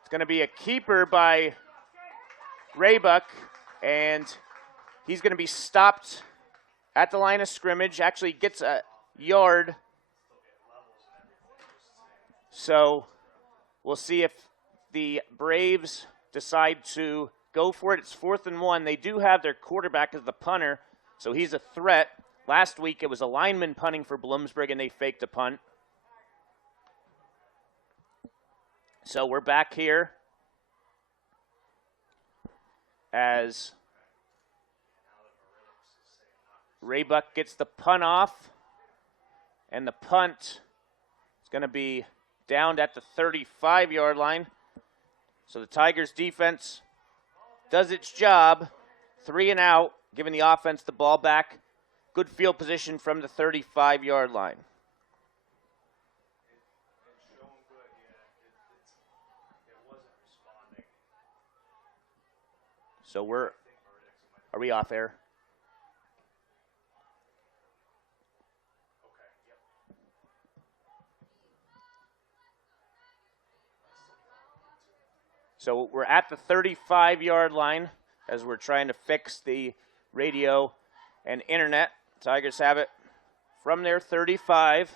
It's going to be a keeper by Raybuck, and he's going to be stopped at the line of scrimmage. Actually gets a yard. So we'll see if the Braves decide to go for it. It's 4th and 1. They do have their quarterback as the punter, so he's a threat. Last week it was a lineman punting for Bloomsburg, and they faked a punt. So we're back here as Raybuck gets the punt off, and the punt is going to be downed at the 35-yard line. So the Tigers defense does its job. 3 and out, giving the offense the ball back. Good field position from the 35-yard line. So are we off air? So we're at the 35-yard line as we're trying to fix the radio and internet. Tigers have it from their 35.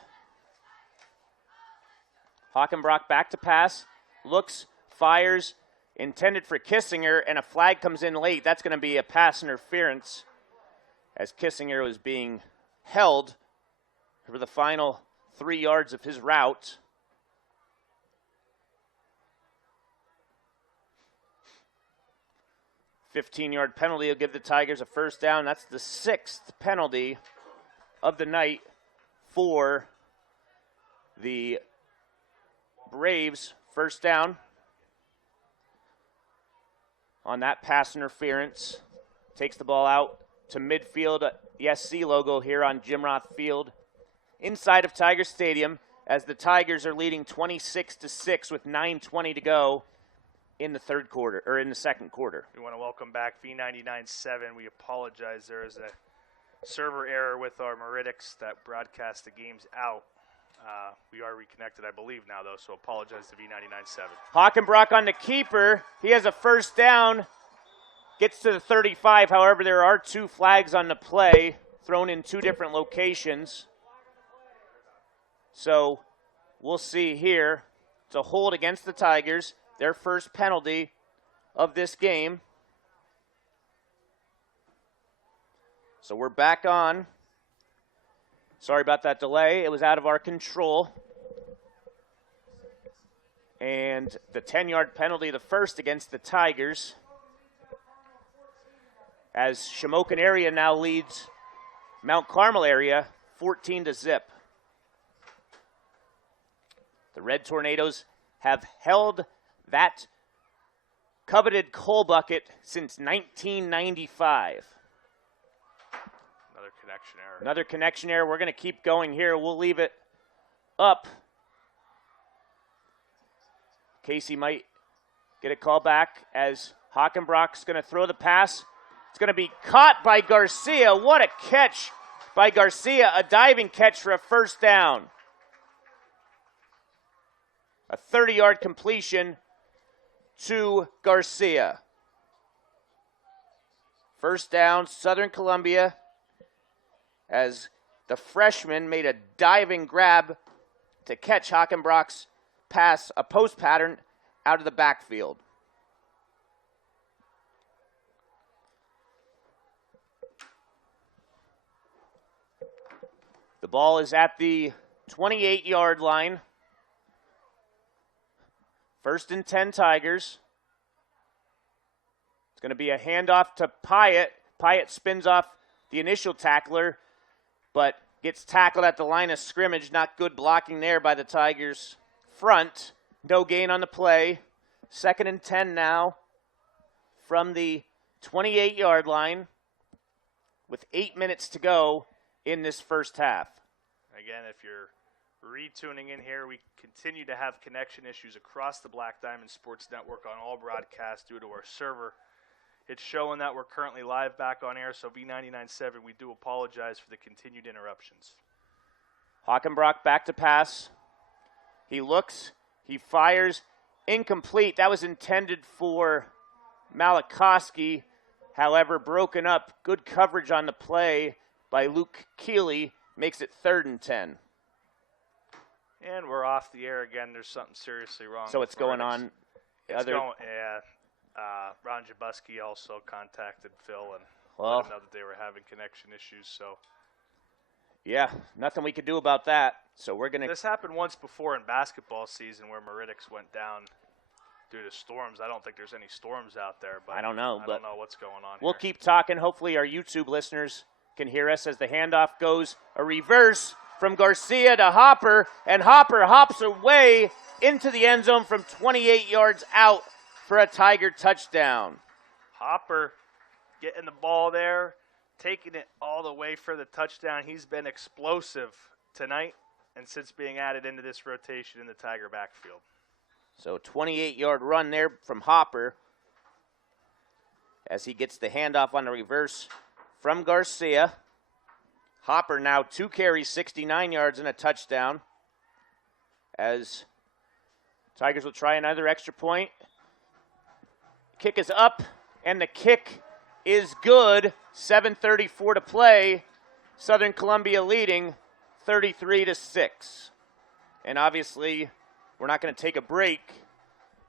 Hockenbrock back to pass. Looks, fires, intended for Kissinger, and a flag comes in late. That's going to be a pass interference as Kissinger was being held for the final 3 yards of his route. $15-yard penalty will give the Tigers a first down. That's the 6th penalty of the night for the Braves. First down on that pass interference. Takes the ball out to midfield. The SC logo here on Jim Roth Field inside of Tiger Stadium as the Tigers are leading 26-6 with 9:20 to go in the third quarter, or in the second quarter. We want to welcome back V99.7. We apologize. There is a server error with our Meridics that broadcast the games out. We are reconnected, I believe, now, though, so apologize to V99.7. Hockenbrock on the keeper. He has a first down. Gets to the 35. However, there are 2 flags on the play, thrown in 2 different locations. So we'll see here. It's a hold against the Tigers. Their first penalty of this game. So we're back on Sorry about that delay. It was out of our control. And the 10-yard penalty, the first against the Tigers, as Shamokin area now leads Mount Carmel area 14-0. The Red Tornadoes have held that coveted coal bucket since 1995. Another connection error. Another connection error. We're going to keep going here. We'll leave it up. Casey might get a call back as Hockenbrock's going to throw the pass. It's going to be caught by Garcia. What a catch by Garcia. A diving catch for a first down. A 30-yard completion to Garcia. First down, Southern Columbia, as the freshman made a diving grab to catch Hockenbrock's pass, a post pattern out of the backfield. The ball is at the 28-yard line. First and 10 Tigers. It's going to be a handoff to Pyatt. Pyatt spins off the initial tackler, but gets tackled at the line of scrimmage. Not good blocking there by the Tigers front. No gain on the play. Second and 10 now from the 28-yard line with 8 minutes to go in this first half. Again, if you're retuning in here, we continue to have connection issues across the Black Diamond Sports Network on all broadcasts due to our server. It's showing that we're currently live back on air, so V99.7, we do apologize for the continued interruptions. Hockenbrock back to pass. He looks, he fires, incomplete. That was intended for Malachowski, however, broken up. Good coverage on the play by Luke Keeley, makes it 3rd and 10. And we're off the air again. There's something seriously wrong. So it's going on. Ron Jabuski also contacted Phil and well, let him know that they were having connection issues. So yeah, nothing we could do about that. So we're going to. This happened once before in basketball season where Meridics went down due to storms. I don't think there's any storms out there, but I don't know. I don't know what's going on. We'll here. keep talking. Hopefully, our YouTube listeners can hear us as the handoff goes. A reverse from Garcia to Hopper, and Hopper hops away into the end zone from 28 yards out for a Tiger touchdown. Hopper getting the ball there, taking it all the way for the touchdown. He's been explosive tonight and since being added into this rotation in the Tiger backfield. So 28-yard run there from Hopper as he gets the handoff on the reverse from Garcia. Hopper now 2 carries, 69 yards and a touchdown as Tigers will try another extra point. Kick is up, and the kick is good. 7:34 to play. Southern Columbia leading 33-6. And obviously, we're not going to take a break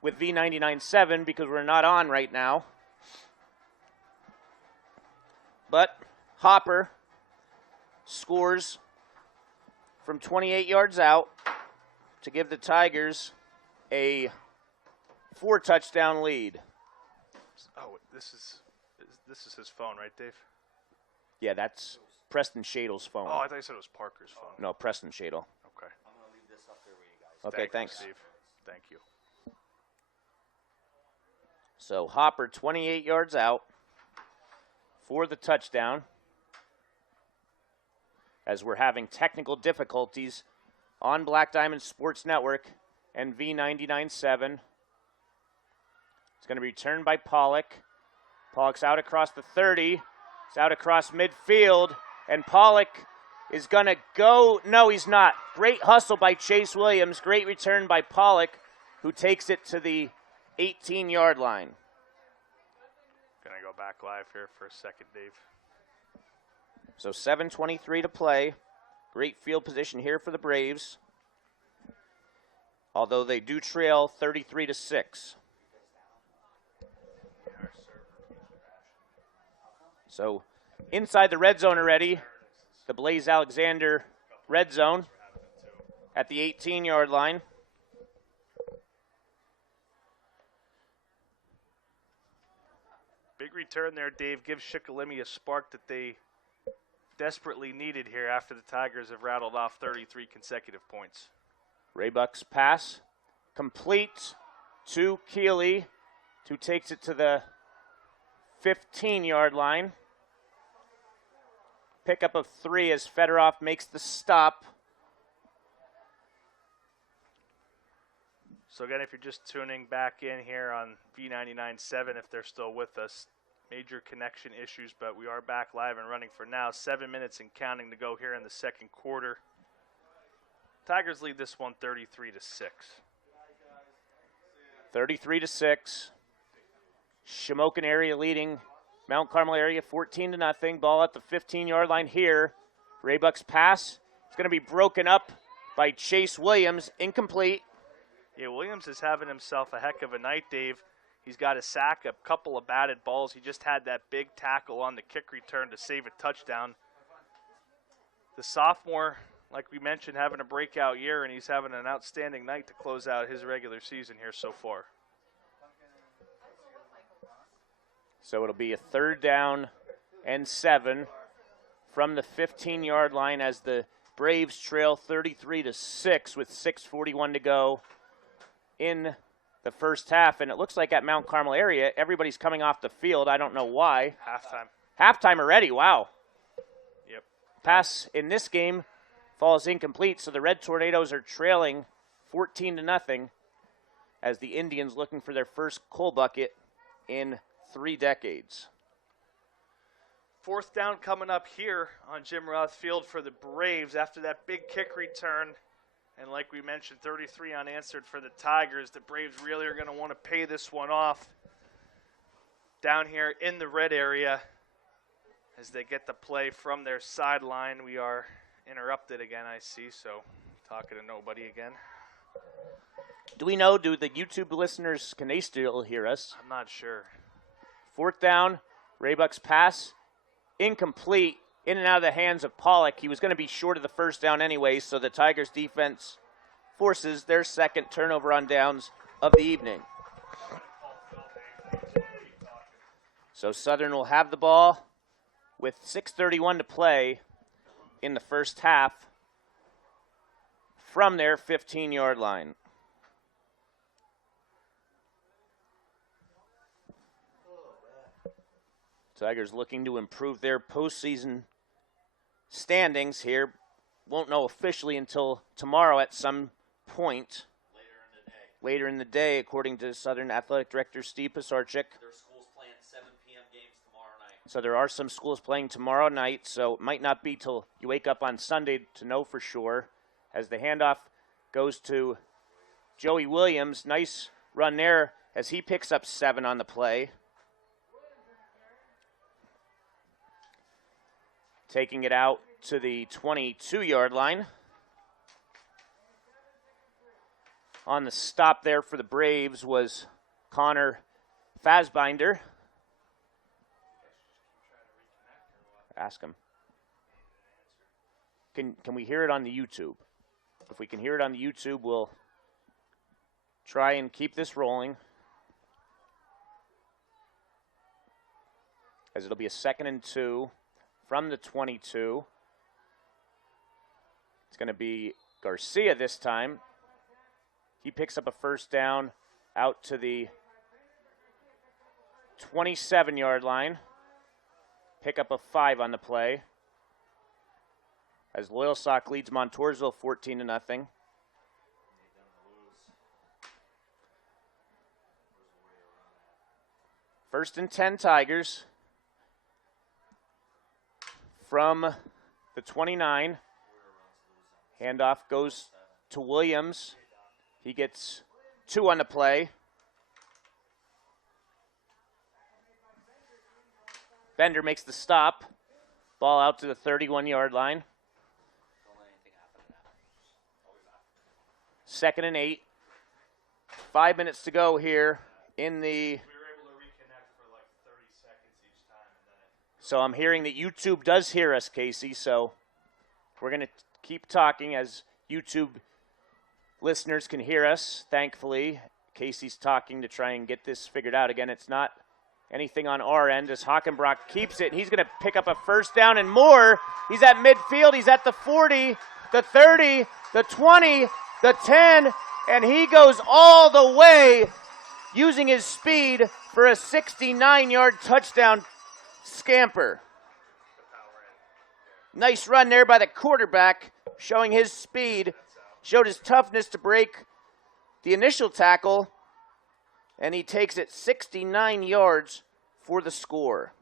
with V99.7 because we're not on right now. But Hopper scores from 28 yards out to give the Tigers a 4-touchdown lead. Oh, this is his phone, right, Dave? Yeah, that's Preston Shadle's phone. Oh, I thought you said it was Parker's phone. No, Preston Shadle. Okay. I'm going to leave this up there with you guys. Okay, thanks. Steve. Thank you. So Hopper 28 yards out for the touchdown as we're having technical difficulties on Black Diamond Sports Network and V99.7. It's going to be returned by Pollock. Pollock's out across the 30. It's out across midfield, and Pollock is going to go. No, he's not. Great hustle by Chase Williams. Great return by Pollock, who takes it to the 18-yard line. Going to go back live here for a second, Dave. So 7:23 to play. Great field position here for the Braves, although they do trail 33-6. So inside the red zone already, the Blaze Alexander red zone at the 18-yard line. Big return there, Dave. Gives Shikellamy a spark that they desperately needed here after the Tigers have rattled off 33 consecutive points. Raybuck's pass complete to Keeley, who takes it to the 15-yard line. Pickup of 3 as Fedorov makes the stop. So again, if you're just tuning back in here on V99.7, if they're still with us, major connection issues, but we are back live and running for now. 7 minutes and counting to go here in the second quarter. Tigers lead this one 33-6. 33-6. Shamokin area leading Mount Carmel area 14-0. Ball at the 15-yard line here. Raybuck's pass is going to be broken up by Chase Williams, incomplete. Yeah, Williams is having himself a heck of a night, Dave. He's got a sack, a couple of batted balls. He just had that big tackle on the kick return to save a touchdown. The sophomore, like we mentioned, having a breakout year, and he's having an outstanding night to close out his regular season here so far. So it'll be a 3rd down and 7 from the 15-yard line as the Braves trail 33-6 with 6:41 to go in the first half. And it looks like at Mount Carmel area, everybody's coming off the field. I don't know why. Halftime already, wow. Yep. Pass in this game falls incomplete, so the Red Tornadoes are trailing 14-0 as the Indians looking for their first coal bucket in 3 decades. 4th down coming up here on Jim Roth Field for the Braves after that big kick return. And like we mentioned, 33 unanswered for the Tigers. The Braves really are going to want to pay this one off down here in the red area as they get the play from their sideline. We are interrupted again, I see, so talking to nobody again. Do we know, do the YouTube listeners, can they still hear us? I'm not sure. 4th down, Raybuck's pass, incomplete, in and out of the hands of Pollock. He was going to be short of the 1st down anyway, so the Tigers defense forces their 2nd turnover on downs of the evening. So Southern will have the ball with 6:31 to play in the first half from their 15-yard line. Tigers looking to improve their postseason standings here. Won't know officially until tomorrow at some point. Later in the day, according to Southern Athletic Director Steve Pisarcik. There are schools playing 7 p.m. games tomorrow night. So there are some schools playing tomorrow night, so it might not be till you wake up on Sunday to know for sure. As the handoff goes to Joey Williams. Nice run there as he picks up 7 on the play. Taking it out to the 22-yard line. On the stop there for the Braves was Connor Fassbinder. Ask him. Can we hear it on the YouTube? If we can hear it on the YouTube, we'll try and keep this rolling. As it'll be a 2nd and 2. From the 22. It's going to be Garcia this time. He picks up a 1st down out to the 27-yard line. Pick up a 5 on the play. As Loyalsock leads Montoursville 14-0. First and 10 Tigers. From the 29, handoff goes to Williams. He gets 2 on the play. Bender makes the stop. Ball out to the 31-yard line. 2nd and 8. 5 minutes to go here in the... So I'm hearing that YouTube does hear us, Casey, so we're going to keep talking as YouTube listeners can hear us, thankfully. Casey's talking to try and get this figured out. Again, it's not anything on our end as Hockenbrock keeps it. He's going to pick up a first down and more. He's at midfield. He's at the 40, the 30, the 20, the 10, and he goes all the way using his speed for a 69-yard touchdown scamper. Nice run there by the quarterback, showing his speed, showed his toughness to break the initial tackle, and he takes it 69 yards for the score.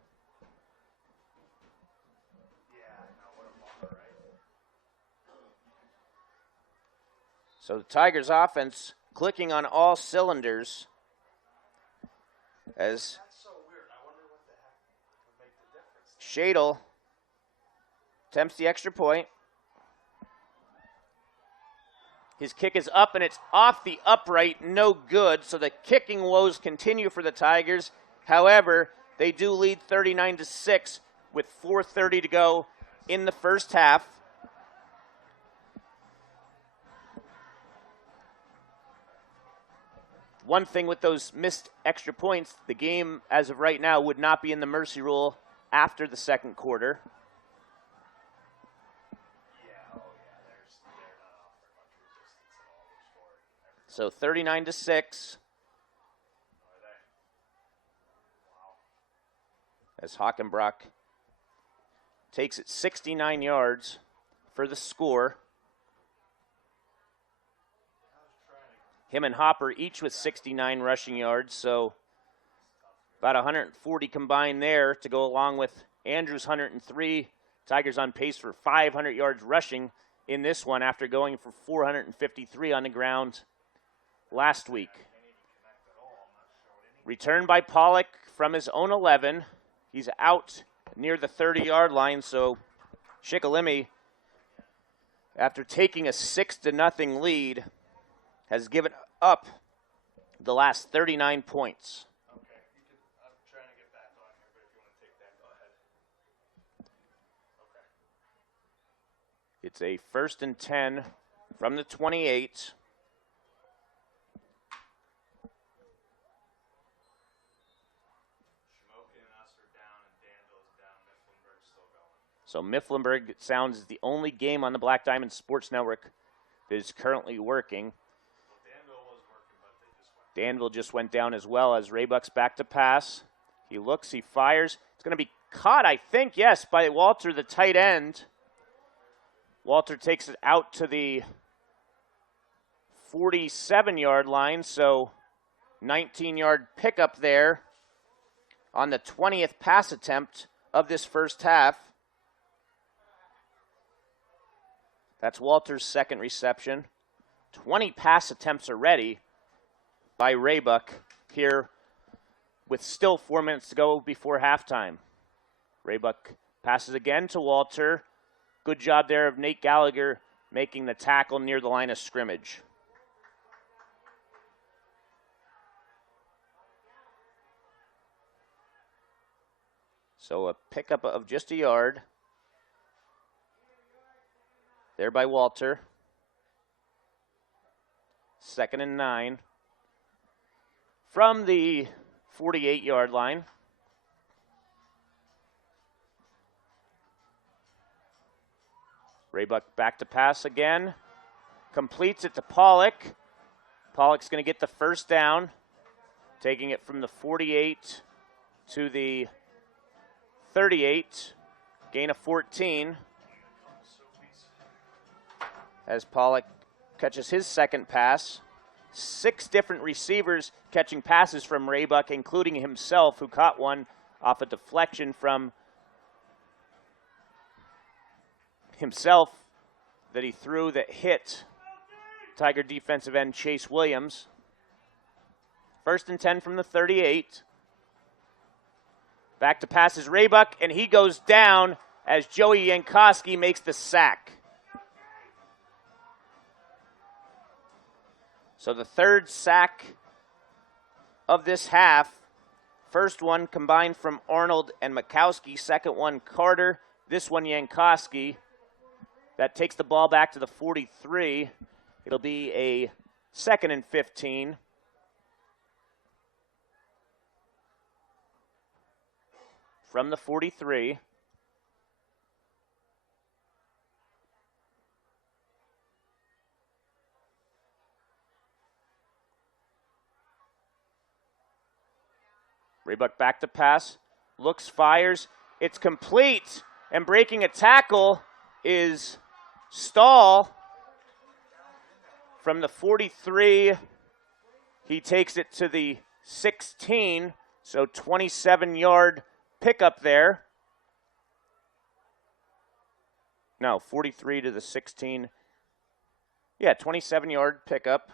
So the Tigers offense clicking on all cylinders as Shadle attempts the extra point. His kick is up, and it's off the upright, no good. So the kicking woes continue for the Tigers. However, they do lead 39-6 with 4:30 to go in the first half. One thing with those missed extra points, the game as of right now would not be in the mercy rule after the second quarter. So 39-6. As Hockenbrock takes it 69 yards for the score. Him and Hopper each with 69 rushing yards, so about 140 combined there to go along with Andrews' 103. Tigers on pace for 500 yards rushing in this one after going for 453 on the ground last week. Return by Pollock from his own 11. He's out near the 30-yard line, so Shikellamy, after taking a 6-0 lead, has given up the last 39 points. Okay, I'm trying to get back on here, but if you want to take that, go ahead. Okay. It's a 1st and 10 from the 28. So Mifflinburg sounds is the only game on the Black Diamond Sports Network that is currently working. Danville just went down as well as Raybuck's back to pass. He looks, he fires. It's going to be caught, I think, yes, by Walter, the tight end. Walter takes it out to the 47-yard line, so 19-yard pickup there on the 20th pass attempt of this first half. That's Walter's second reception. 20 pass attempts already by Raybuck here with still 4 minutes to go before halftime. Raybuck passes again to Walter. Good job there of Nate Gallagher making the tackle near the line of scrimmage. So a pickup of just a yard there by Walter. 2nd and 9 from the 48-yard line. Raybuck back to pass again. Completes it to Pollock. Pollock's going to get the first down, taking it from the 48 to the 38. Gain of 14. As Pollock catches his second pass. 6 different receivers catching passes from Raybuck, including himself, who caught one off a deflection from himself that he threw that hit Tiger defensive end Chase Williams. 1st and 10 from the 38. Back to pass is Raybuck, and he goes down as Joey Jankowski makes the sack. So the third sack of this half. First one combined from Arnold and Makowski. Second one Carter. This one Jankowski. That takes the ball back to the 43. It'll be a 2nd and 15. From the 43. Raybuck back to pass, looks, fires, it's complete, and breaking a tackle is Stahl. From the 43, he takes it to the 16, so 27-yard pickup there. No, 43 to the 16. Yeah, 27-yard pickup.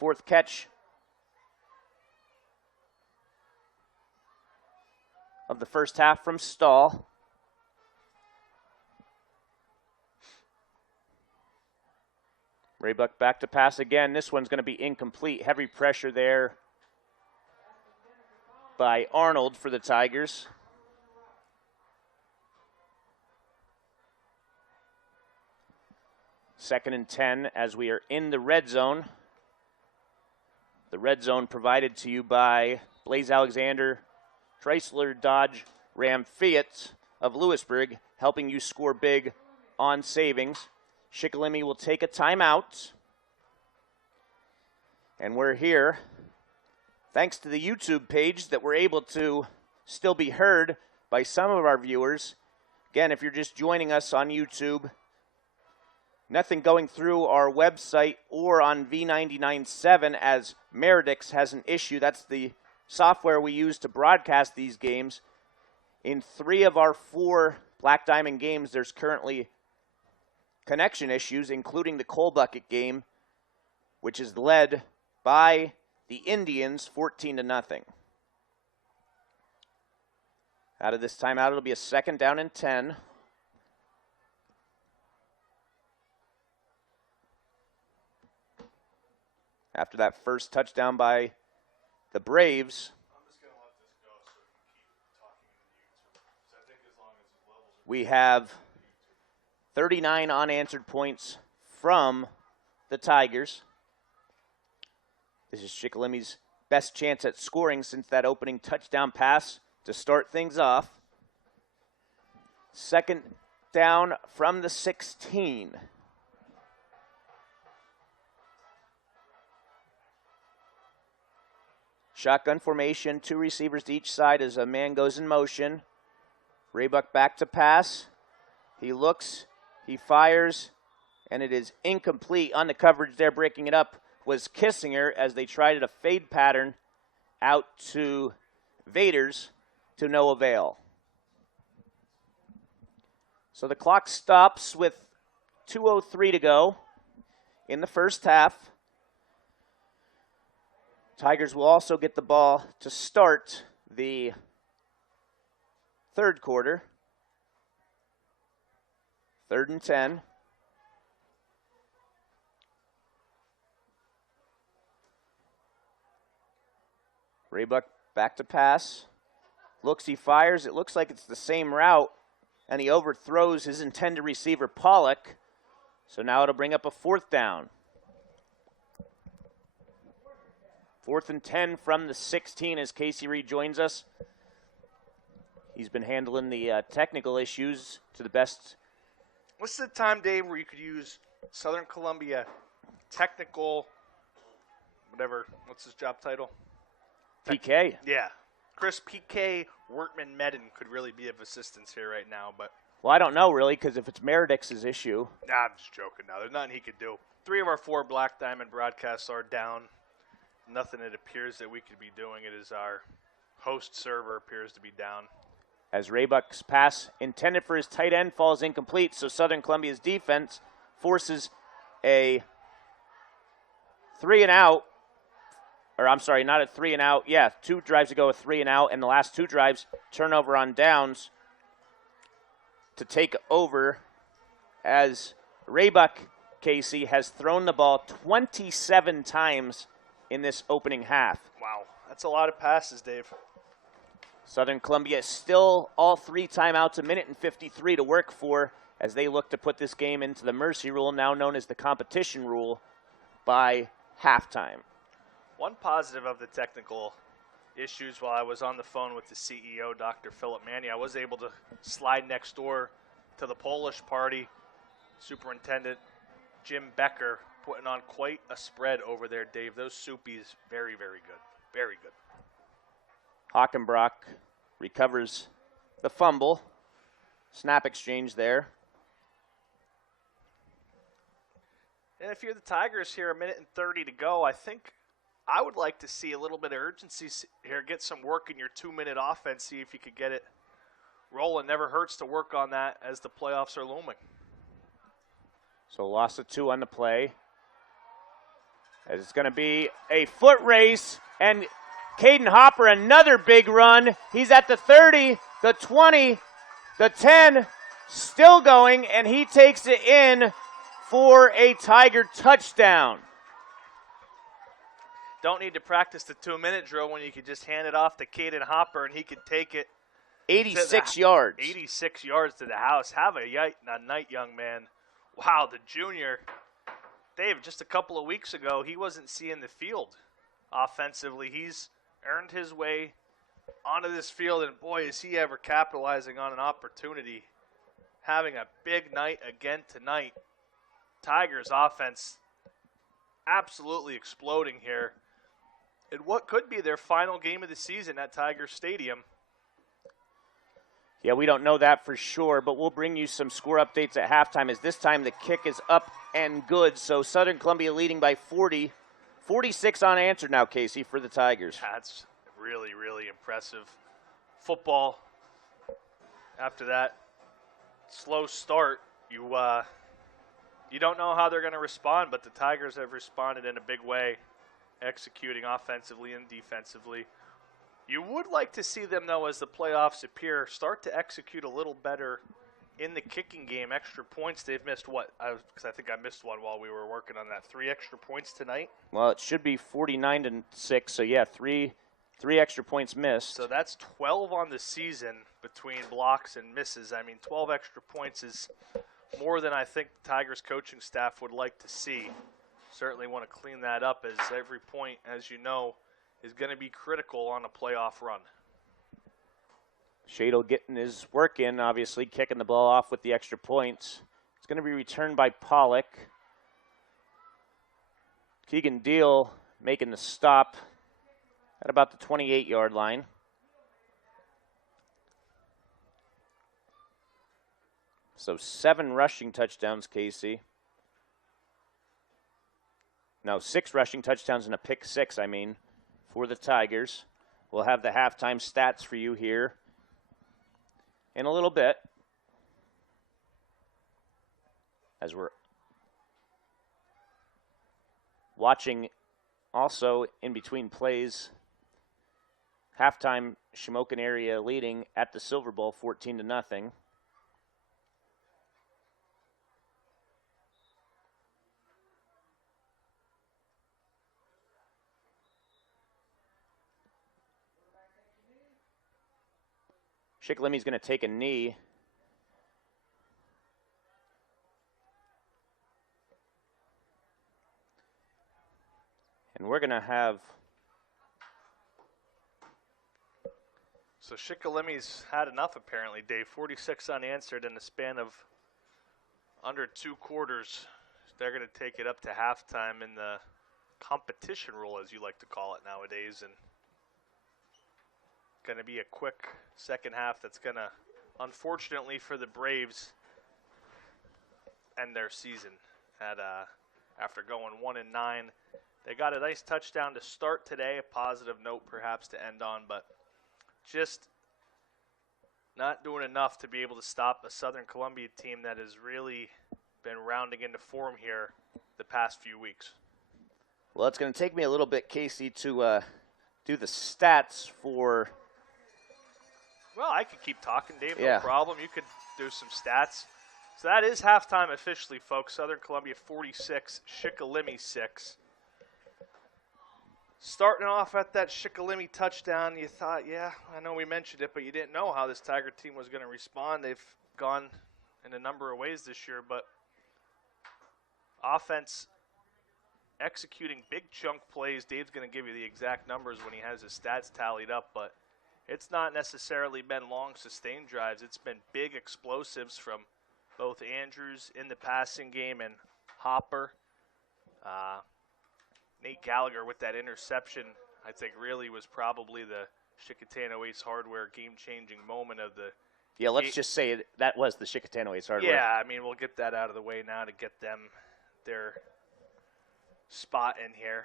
4th catch of the first half from Stahl. Raybuck back to pass again. This one's going to be incomplete. Heavy pressure there by Arnold for the Tigers. Second and 10 as we are in the red zone. The red zone provided to you by Blaze Alexander, Chrysler, Dodge, Ram, Fiat of Lewisburg, helping you score big on savings. Shikellamy will take a timeout. And we're here, thanks to the YouTube page, that we're able to still be heard by some of our viewers. Again, if you're just joining us on YouTube, nothing going through our website or on V99.7 as Meridix has an issue. That's the software we use to broadcast these games. In 3 of our 4 Black Diamond games, there's currently connection issues, including the Coal Bucket game, which is led by the Indians 14-0. Out of this timeout, it'll be a 2nd down and 10. After that first touchdown by the Braves, we have 39 unanswered points from the Tigers. This is Shikellamy best chance at scoring since that opening touchdown pass to start things off. 2nd down from the 16. Shotgun formation, 2 receivers to each side as a man goes in motion. Raybuck back to pass. He looks, he fires, and it is incomplete. On the coverage there, breaking it up was Kissinger as they tried a fade pattern out to Vaders to no avail. So the clock stops with 2:03 to go in the first half. Tigers will also get the ball to start the 3rd quarter. 3rd and 10. Raybuck back to pass. Looks, he fires. It looks like it's the same route, and he overthrows his intended receiver, Pollock. So now it'll bring up a 4th down. 4th and 10 from the 16 as Casey Reed joins us. He's been handling the technical issues to the best. What's the time, Dave, where you could use Southern Columbia technical, whatever, what's his job title? PK. Yeah. Chris PK Workman Medin could really be of assistance here right now, but. Well, I don't know, really, because if it's Meridix's issue. Nah, I'm just joking now. There's nothing he could do. 3 of our 4 Black Diamond broadcasts are down. Nothing it appears that we could be doing. It is our host server appears to be down. As Raybuck's pass intended for his tight end falls incomplete, so Southern Columbia's defense forces a 3-and-out. Or I'm sorry, not a 3-and-out. Yeah, 2 drives to go with 3-and-out, and the last 2 drives, turnover on downs to take over as Raybuck, Casey, has thrown the ball 27 times in this opening half. Wow, that's a lot of passes, Dave. Southern Columbia still all 3 timeouts, a minute and 53 to work for as they look to put this game into the mercy rule, now known as the competition rule, by halftime. One positive of the technical issues while I was on the phone with the CEO, Dr. Philip Manny, I was able to slide next door to the Polish party. Superintendent Jim Becker putting on quite a spread over there, Dave. Those soupies, very, very good. Very good. Hockenbrock recovers the fumble. Snap exchange there. And if you're the Tigers here, a minute and 30 to go, I think I would like to see a little bit of urgency here. Get some work in your 2-minute offense. See if you could get it rolling. Never hurts to work on that as the playoffs are looming. So loss of 2 on the play. As it's going to be a foot race. And Caden Hopper, another big run. He's at the 30, the 20, the 10, still going, and he takes it in for a Tiger touchdown. Don't need to practice the 2-minute drill when you could just hand it off to Caden Hopper and he could take it 86 yards. 86 yards to the house. Have a night, young man. Wow, the junior. Dave, just a couple of weeks ago, he wasn't seeing the field offensively. He's earned his way onto this field, and boy, is he ever capitalizing on an opportunity. Having a big night again tonight. Tigers offense absolutely exploding here in what could be their final game of the season at Tiger Stadium. Yeah, we don't know that for sure, but we'll bring you some score updates at halftime as this time the kick is up and good. So Southern Columbia leading by 40. 46 unanswered now, Casey, for the Tigers. That's really, really impressive football. After that slow start, you don't know how they're going to respond, but the Tigers have responded in a big way, executing offensively and defensively. You would like to see them, though, as the playoffs appear, start to execute a little better in the kicking game. Extra points, they've missed what? Because I think I missed one while we were working on that. 3 extra points tonight? Well, it should be 49-6, so yeah, three extra points missed. So that's 12 on the season between blocks and misses. I mean, 12 extra points is more than I think the Tigers coaching staff would like to see. Certainly want to clean that up, as every point, as you know, is going to be critical on a playoff run. Shadle getting his work in, obviously, kicking the ball off with the extra points. It's going to be returned by Pollock. Keegan Deal making the stop at about the 28-yard line. So 7 rushing touchdowns, Casey. No, 6 rushing touchdowns and a pick 6, for the Tigers. We'll have the halftime stats for you here in a little bit, as we're watching also in between plays. Halftime, Shamokin area leading at the Silver Bowl 14-0. Shikellamy's going to take a knee. And we're going to have... So Shikelamy's had enough, apparently, Dave. 46 unanswered in the span of under 2 quarters. They're going to take it up to halftime in the competition rule, as you like to call it nowadays, and going to be a quick second half that's going to, unfortunately for the Braves, end their season at after going 1-9. They got a nice touchdown to start today, a positive note perhaps to end on, but just not doing enough to be able to stop a Southern Columbia team that has really been rounding into form here the past few weeks. Well, it's going to take me a little bit, Casey, to do the stats for... Well, I could keep talking, Dave, yeah. No problem. You could do some stats. So that is halftime officially, folks. Southern Columbia 46, Shikellamy 6. Starting off at that Shikellamy touchdown, you thought, yeah, I know we mentioned it, but you didn't know how this Tiger team was going to respond. They've gone in a number of ways this year, but offense executing big chunk plays. Dave's going to give you the exact numbers when he has his stats tallied up, but it's not necessarily been long sustained drives. It's been big explosives from both Andrews in the passing game and Hopper. Nate Gallagher with that interception, I think really was probably the Chickatano Ace Hardware game-changing moment of the Yeah, let's just say that was the Chickatano Ace Hardware. Yeah, I mean, we'll get that out of the way now to get them their spot in here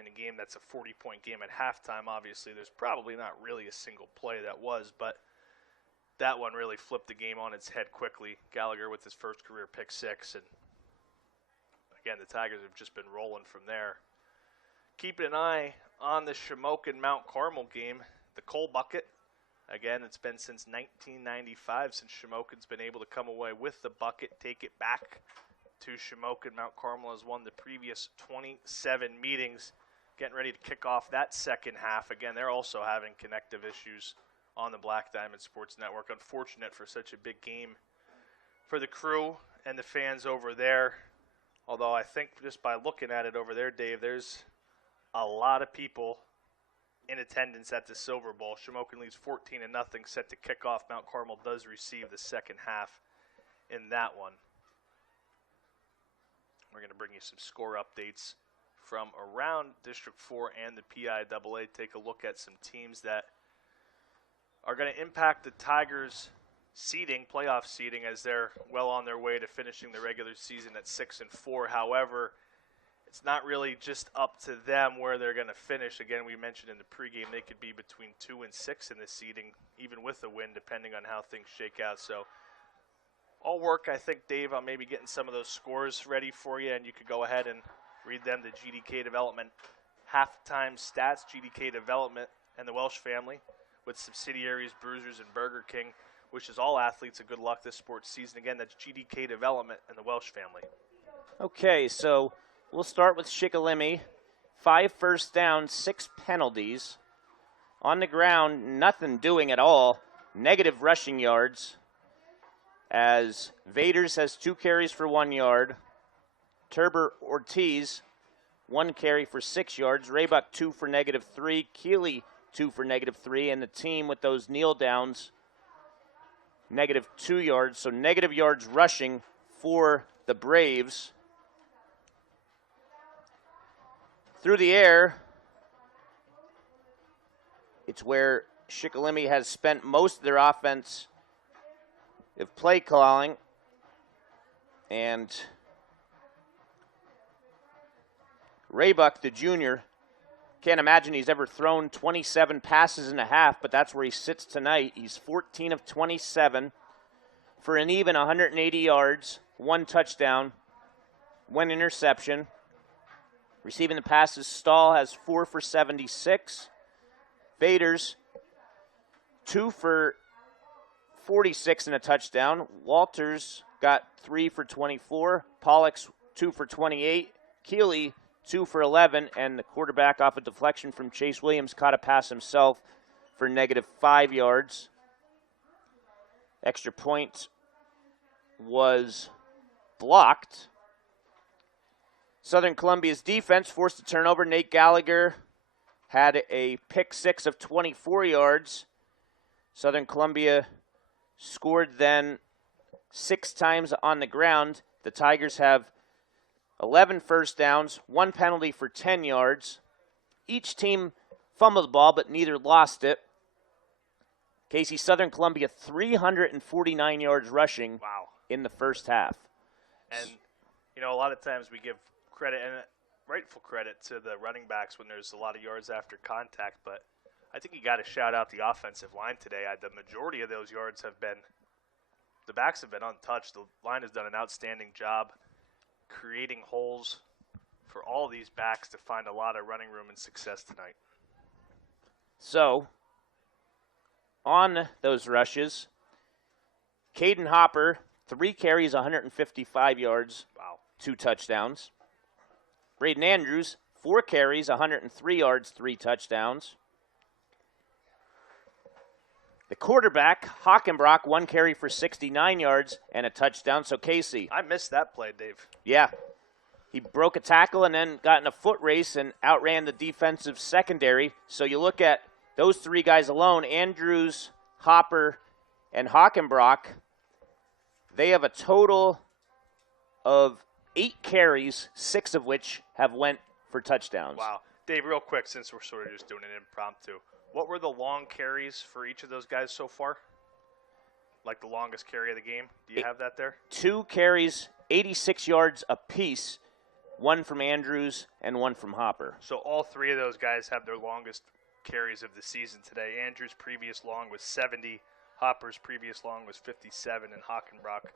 in a game that's a 40-point game at halftime. Obviously, there's probably not really a single play that was, but that one really flipped the game on its head quickly. Gallagher with his first career pick six, and again, the Tigers have just been rolling from there. Keeping an eye on the Shamokin Mount Carmel game, the Coal Bucket. Again, it's been since 1995 since Shamokin's been able to come away with the bucket, take it back to Shamokin. Mount Carmel has won the previous 27 meetings, getting ready to kick off that second half. Again, they're also having connective issues on the Black Diamond Sports Network. Unfortunate for such a big game for the crew and the fans over there. Although I think just by looking at it over there, Dave, there's a lot of people in attendance at the Silver Bowl. Shamokin leads 14-0, set to kick off. Mount Carmel does receive the second half in that one. We're going to bring you some score updates from around District 4 and the PIAA. Take a look at some teams that are going to impact the Tigers' seeding, playoff seeding, as they're well on their way to finishing the regular season at 6-4. However, it's not really just up to them where they're going to finish. Again, we mentioned in the pregame they could be between 2 and 6 in the seeding, even with a win, depending on how things shake out. So all work, I think, Dave, on maybe getting some of those scores ready for you, and you could go ahead and read them. The GDK Development halftime stats, GDK Development and the Welsh family with subsidiaries Bruisers and Burger King, wishes all athletes a good luck this sports season. Again, that's GDK Development and the Welsh family. Okay, so we'll start with Shikellamy. 5 first downs, 6 penalties. On the ground, nothing doing at all. Negative rushing yards, as Vaders has 2 carries for 1 yard. Turber Ortiz, 1 carry for 6 yards. Raybuck, 2 for -3. Keeley, 2 for -3. And the team with those kneel downs, -2 yards. So negative yards rushing for the Braves. Through the air, it's where Shikellamy has spent most of their offense of play calling. And Raybuck, the junior, can't imagine he's ever thrown 27 passes and a half, but that's where he sits tonight. He's 14 of 27 for an even 180 yards, 1 touchdown, 1 interception. Receiving the passes, Stahl has 4 for 76. Vaders, 2 for 46 and a touchdown. Walters got 3 for 24. Pollock's 2 for 28. Keeley, 2 for 11. And the quarterback, off a deflection from Chase Williams, caught a pass himself for -5 yards. Extra point was blocked. Southern Columbia's defense forced a turnover. Nate Gallagher had a pick 6 of 24 yards. Southern Columbia scored then 6 times on the ground. The Tigers have 11 first downs, 1 penalty for 10 yards. Each team fumbled the ball, but neither lost it. Casey, Southern Columbia 349 yards rushing in the first half. And, you know, a lot of times we give credit, and rightful credit, to the running backs when there's a lot of yards after contact, but I think you got to shout out the offensive line today. The majority of those yards have been, the backs have been untouched. The line has done an outstanding job creating holes for all these backs to find a lot of running room and success tonight. So, on those rushes, Caden Hopper, 3 carries, 155 yards, 2 touchdowns. Braden Andrews, 4 carries, 103 yards, 3 touchdowns. The quarterback, Hockenbrock, 1 carry for 69 yards and a touchdown. So Casey. I missed that play, Dave. Yeah. He broke a tackle and then got in a foot race and outran the defensive secondary. So you look at those 3 guys alone, Andrews, Hopper, and Hockenbrock, they have a total of 8 carries, 6 of which have went for touchdowns. Wow. Dave, real quick, since we're sort of just doing an impromptu, what were the long carries for each of those guys so far? Like the longest carry of the game? Do you have that there? 2 carries, 86 yards apiece, 1 from Andrews and 1 from Hopper. So all 3 of those guys have their longest carries of the season today. Andrews' previous long was 70. Hopper's previous long was 57. And Hockenbrock,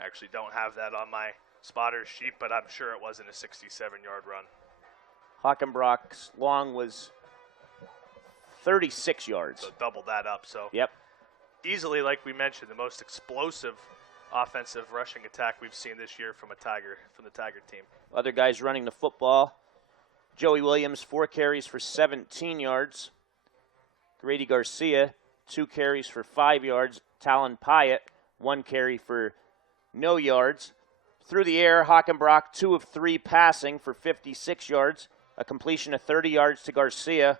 I actually don't have that on my spotter sheet, but I'm sure it wasn't a 67-yard run. Hockenbrock's long was 36 yards. So double that up. So Yep. easily, like we mentioned, the most explosive offensive rushing attack we've seen this year from the Tiger team. Other guys running the football. Joey Williams, 4 carries for 17 yards. Grady Garcia, 2 carries for 5 yards. Talon Pyatt, 1 carry for no yards. Through the air, Hockenbrock, 2 of 3 passing for 56 yards. A completion of 30 yards to Garcia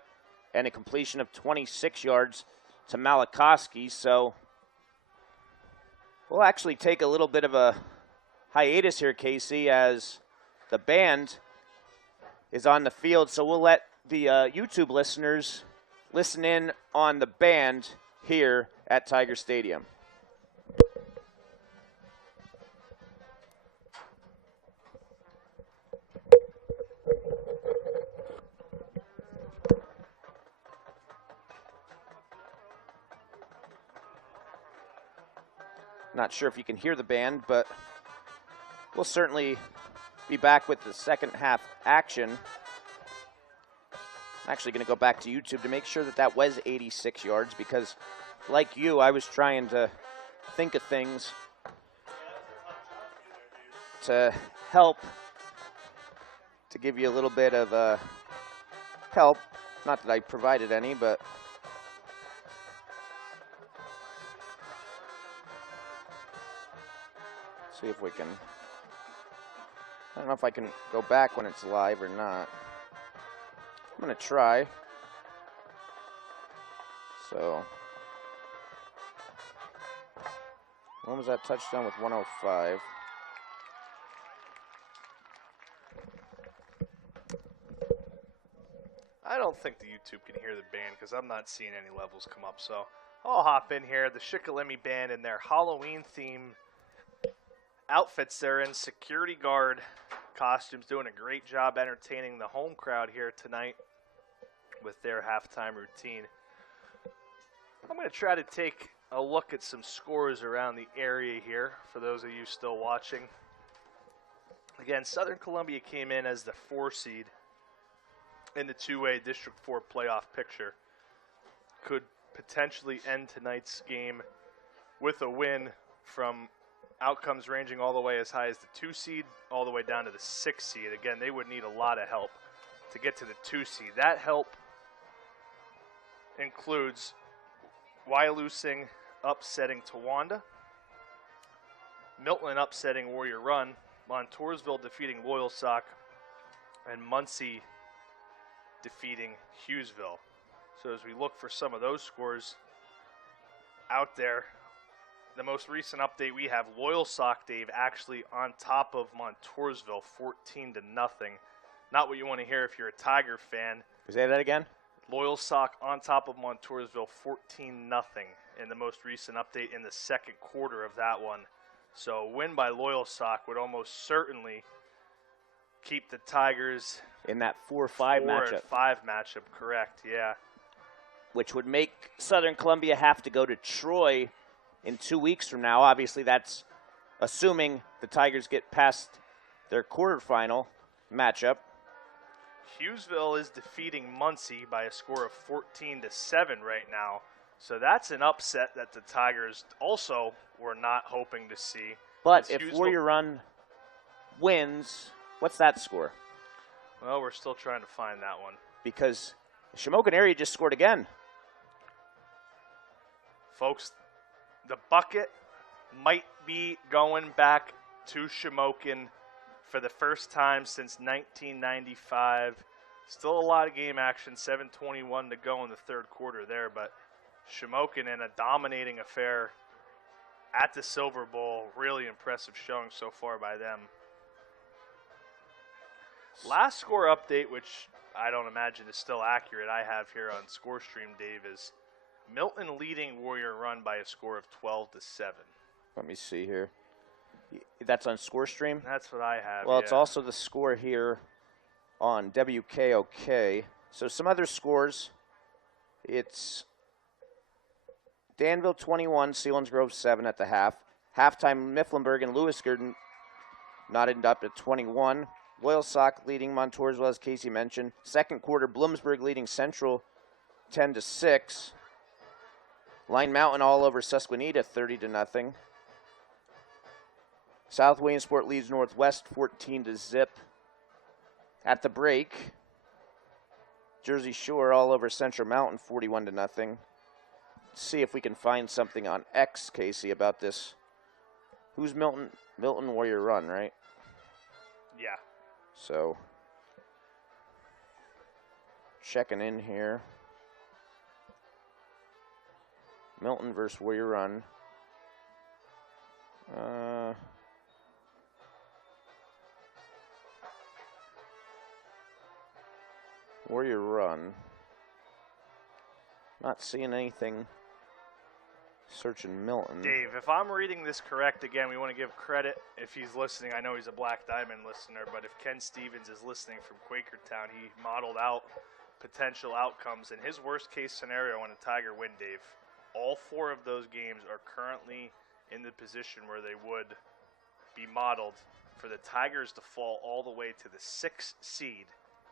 and a completion of 26 yards to Malakowski. So we'll actually take a little bit of a hiatus here, Casey, as the band is on the field. So we'll let the YouTube listeners listen in on the band here at Tiger Stadium. Not sure if you can hear the band, but we'll certainly be back with the second half action. I'm actually going to go back to YouTube to make sure that that was 86 yards because, like you, I was trying to think of things to help, to give you a little bit of help. Not that I provided any, but see if we can. I don't know if I can go back when it's live or not. I'm going to try. So, when was that touchdown with 105? I don't think the YouTube can hear the band because I'm not seeing any levels come up. So I'll hop in here. The Shikellamy band in their Halloween theme outfits. They're in security guard costumes, doing a great job entertaining the home crowd here tonight with their halftime routine. I'm going to try to take a look at some scores around the area here for those of you still watching. Again, Southern Columbia came in as the 4 seed in the two-way District 4 playoff picture. Could potentially end tonight's game with a win from outcomes ranging all the way as high as the 2 seed all the way down to the 6 seed. Again, they would need a lot of help to get to the 2 seed. That help includes Wyalusing upsetting Towanda, Milton upsetting Warrior Run, Montoursville defeating Loyalsock, and Muncie defeating Hughesville. So as we look for some of those scores out there, the most recent update we have, Loyalsock, Dave, actually on top of Montoursville, 14-0. Not what you want to hear if you're a Tiger fan. Say that again? Loyalsock on top of Montoursville, 14-0 in the most recent update in the second quarter of that one. So a win by Loyalsock would almost certainly keep the Tigers in that 4-5 matchup. 4-5 matchup, correct, yeah. Which would make Southern Columbia have to go to Troy in 2 weeks from now. Obviously, that's assuming the Tigers get past their quarterfinal matchup. Hughesville is defeating Muncie by a score of 14-7 right now. So that's an upset that the Tigers also were not hoping to see. But if Warrior Run wins, what's that score? Well, we're still trying to find that one. because Shamokin area just scored again. Folks, the bucket might be going back to Shamokin for the first time since 1995. Still a lot of game action, 7:21 to go in the third quarter there, but Shamokin in a dominating affair at the Silver Bowl. Really impressive showing so far by them. Last score update, which I don't imagine is still accurate, I have here on ScoreStream, Dave, is Milton leading Warrior Run by a score of 12-7. Let me see here. That's on ScoreStream? That's what I have. Well, yeah. it's also the score here on WKOK. So some other scores. It's Danville 21, Selinsgrove 7 at the half. Halftime, Mifflinburg and Lewisburg knotted up at 21. Loyalsock leading Montour, as Casey mentioned. Second quarter, Bloomsburg leading Central 10-6. Line Mountain all over Susquehanna 30-0. South Williamsport leads Northwest 14-0. At the break, Jersey Shore all over Central Mountain 41-0. Let's see if we can find something on X, Casey, about this. Who's Milton? Milton Warrior Run, right? Yeah. So, checking in here. Milton versus Warrior Run. Warrior Run. Not seeing anything. Searching Milton. Dave, if I'm reading this correct, again, we want to give credit if he's listening. I know he's a Black Diamond listener, but if Ken Stevens is listening from Quakertown, he modeled out potential outcomes. In his worst-case scenario in a Tiger win, Dave, all 4 of those games are currently in the position where they would be modeled for the Tigers to fall all the way to the 6th seed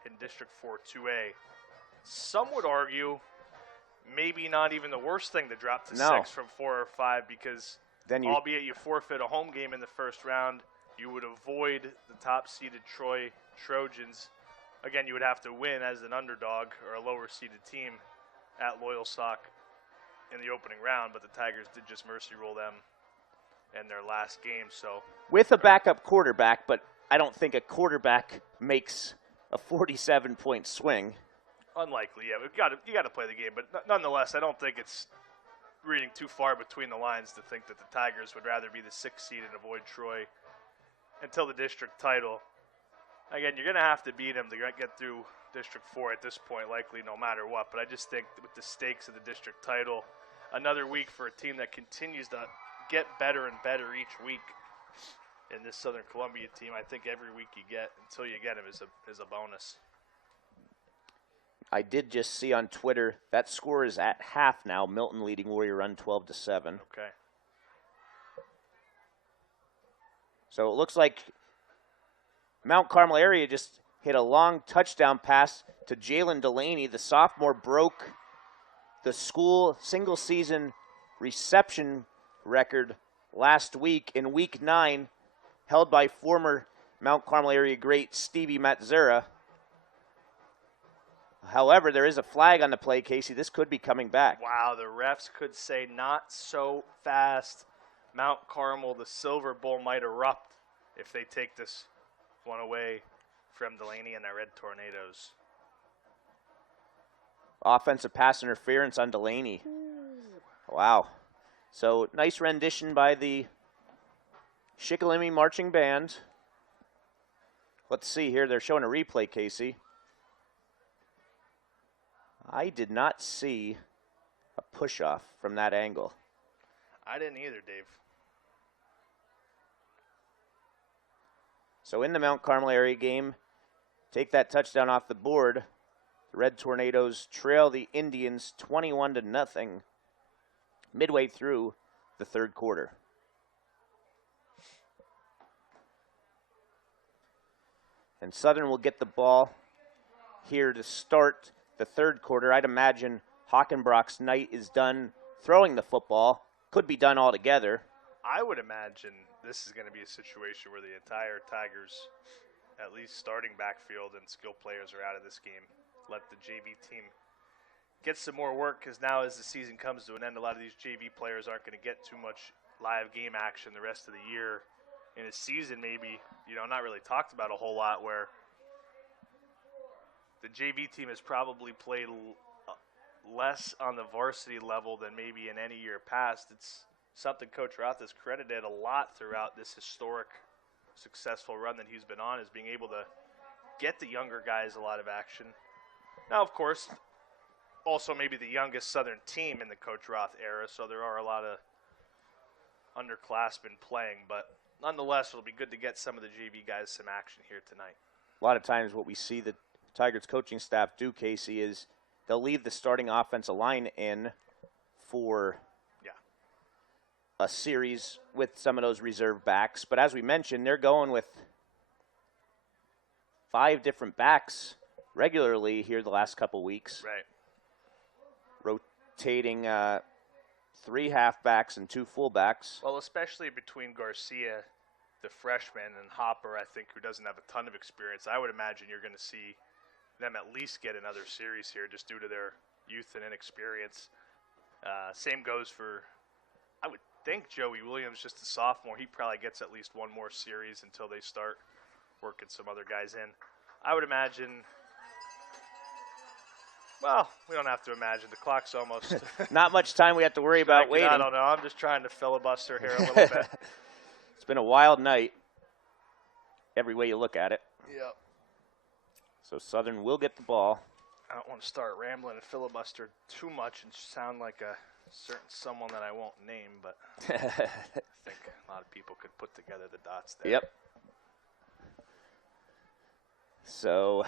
in District 4 2A. Some would argue maybe not even the worst thing to drop to 6 from 4 or 5, because then albeit you forfeit a home game in the first round, you would avoid the top-seeded Troy Trojans. Again, you would have to win as an underdog or a lower-seeded team at Loyalsock in the opening round, but the Tigers did just mercy roll them in their last game. So with a backup quarterback, but I don't think a quarterback makes a 47-point swing. Unlikely, yeah. You got to play the game, but nonetheless, I don't think it's reading too far between the lines to think that the Tigers would rather be the 6th seed and avoid Troy until the district title. Again, you're going to have to beat them to get through District 4 at this point, likely no matter what. But I just think with the stakes of the district title, another week for a team that continues to get better and better each week in this Southern Columbia team, I think every week you get until you get them is a bonus. I did just see on Twitter that score is at half now. Milton leading Warrior Run 12-7. Okay. So it looks like Mount Carmel area just hit a long touchdown pass to Jalen Delaney. The sophomore broke the school single-season reception record last week in Week 9, held by former Mount Carmel area great Stevie Matzera. However, there is a flag on the play, Casey. This could be coming back. Wow, the refs could say not so fast. Mount Carmel, the Silver Bowl might erupt if they take this one away from Delaney and the Red Tornadoes. Offensive pass interference on Delaney. Wow. So nice rendition by the Shikellamy Marching Band. Let's see here. They're showing a replay, Casey. I did not see a push-off from that angle. I didn't either, Dave. So in the Mount Carmel area game, take that touchdown off the board. The Red Tornadoes trail the Indians 21-0 midway through the third quarter. And Southern will get the ball here to start the third quarter. I'd imagine Hockenbrock's night is done throwing the football. Could be done altogether. I would imagine this is going to be a situation where the entire Tigers at least starting backfield and skill players are out of this game. Let the JV team get some more work, because now as the season comes to an end, a lot of these JV players aren't going to get too much live game action the rest of the year. In a season, maybe, not really talked about a whole lot, where the JV team has probably played less on the varsity level than maybe in any year past. It's something Coach Roth has credited a lot throughout this historic, successful run that he's been on, is being able to get the younger guys a lot of action. Now, of course, also maybe the youngest Southern team in the Coach Roth era, so there are a lot of underclassmen playing, but nonetheless, it'll be good to get some of the JV guys some action here tonight. A lot of times what we see the Tigers coaching staff do, Casey, is they'll leave the starting offensive line in for a series with some of those reserve backs. But as we mentioned, they're going with 5 different backs regularly here the last couple weeks. Right. Rotating 3 halfbacks and 2 fullbacks. Well, especially between Garcia, the freshman, and Hopper, I think, who doesn't have a ton of experience. I would imagine you're going to see them at least get another series here just due to their youth and inexperience. Same goes for, I would think, Joey Williams, just a sophomore. He probably gets at least one more series until they start working some other guys in. I would imagine, well, we don't have to imagine. The clock's almost. Not much time we have to worry about waiting. I don't know. I'm just trying to filibuster here a little bit. It's been a wild night, every way you look at it. Yep. So Southern will get the ball. I don't want to start rambling and filibuster too much and sound like a certain someone that I won't name, but I think a lot of people could put together the dots there. Yep. So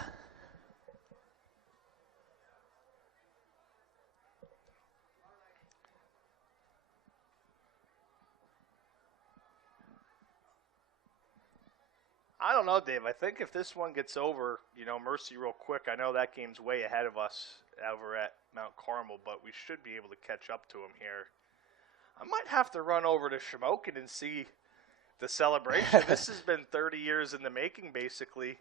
I don't know, Dave. I think if this one gets over, Mercy real quick, I know that game's way ahead of us over at Mount Carmel, but we should be able to catch up to them here. I might have to run over to Shamokin and see the celebration. This has been 30 years in the making, basically.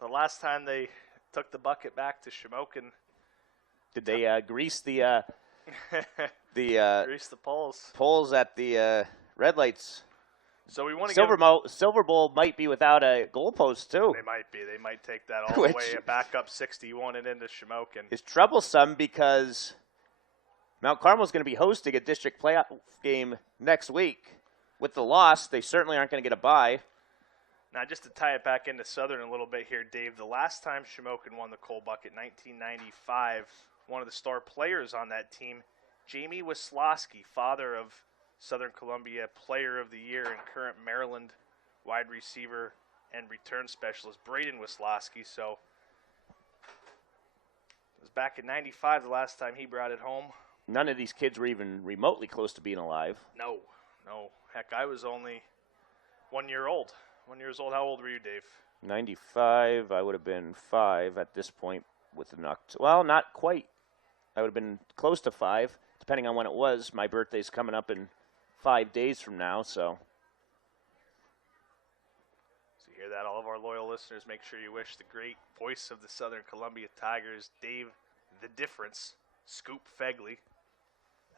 The last time they took the bucket back to Shamokin. Did they grease the grease the poles? Poles at the red lights? So we want to Silver Bowl might be without a goalpost too. They might be. They might take that all the way back up 61 and into Shamokin. It's troublesome because Mount Carmel's going to be hosting a district playoff game next week. With the loss, they certainly aren't going to get a bye. Now, just to tie it back into Southern a little bit here, Dave, the last time Shamokin won the Coal Bucket, 1995, one of the star players on that team, Jamie Wisloski, father of Southern Columbia Player of the Year and current Maryland wide receiver and return specialist, Braden Wisloski. So it was back in 95 the last time he brought it home. None of these kids were even remotely close to being alive. No. Heck, I was only 1 year old. 1 year old. How old were you, Dave? 95, I would have been 5 at this point with the Nuct. Well, not quite. I would have been close to 5, depending on when it was. My birthday's coming up in 5 days from now, so. So you hear that, all of our loyal listeners, make sure you wish the great voice of the Southern Columbia Tigers, Dave the Difference, Scoop Fegley,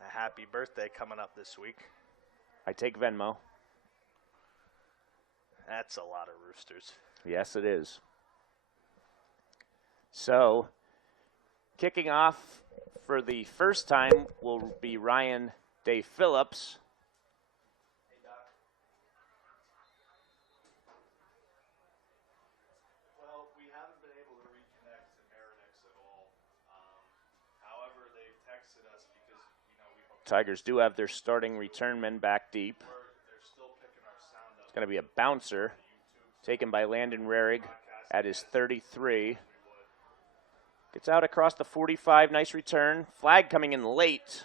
a happy birthday coming up this week. I take Venmo. That's a lot of roosters. Yes, it is. So, kicking off for the first time will be Ryan Day Phillips. Hey, Doc. Well, we haven't been able to reconnect to Marinix at all. However, they've texted us because, we hope Tigers do have their starting return men back deep. they're still picking our sound up. It's going to be a bouncer taken by Landon Rarig at his 33. Gets out across the 45. Nice return. Flag coming in late.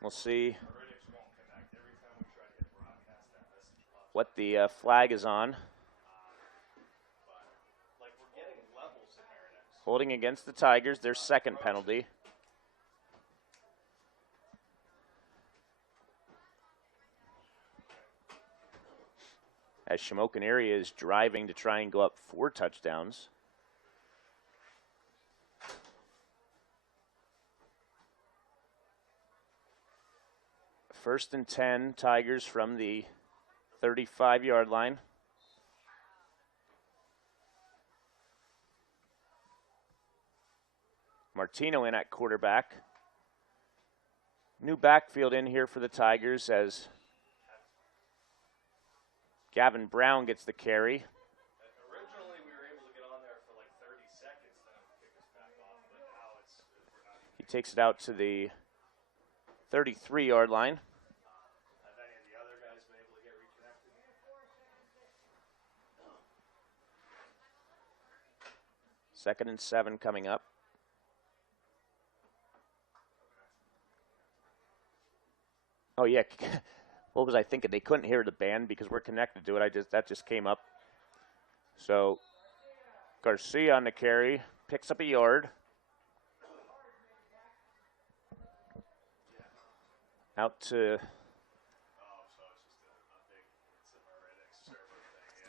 We'll see what the flag is on. Holding against the Tigers, their second penalty. as Shamokin area is driving to try and go up 4 touchdowns. First and 10, Tigers from the 35-yard line. Martino in at quarterback. New backfield in here for the Tigers as Gavin Brown gets the carry. Originally, we were able to get on there for like 30 seconds, then it would kick us back off, but now we're not even. He takes it out to the 33-yard line. Have any of the other guys been able to get reconnected? Second and 7 coming up. Oh yeah, what was I thinking? They couldn't hear the band because we're connected to it. That just came up. So Garcia on the carry, picks up a yard. Out to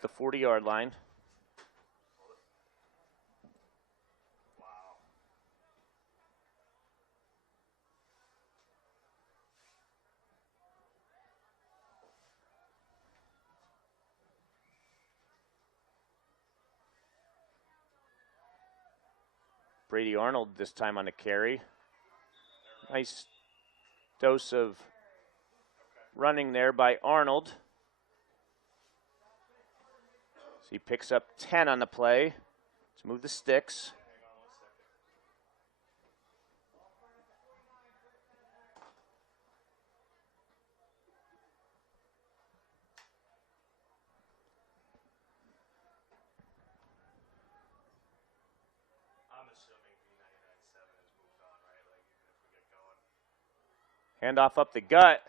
the 40-yard line. Brady Arnold this time on the carry. Nice dose of running there by Arnold. So he picks up 10 on the play. Let's move the sticks. Handoff up the gut.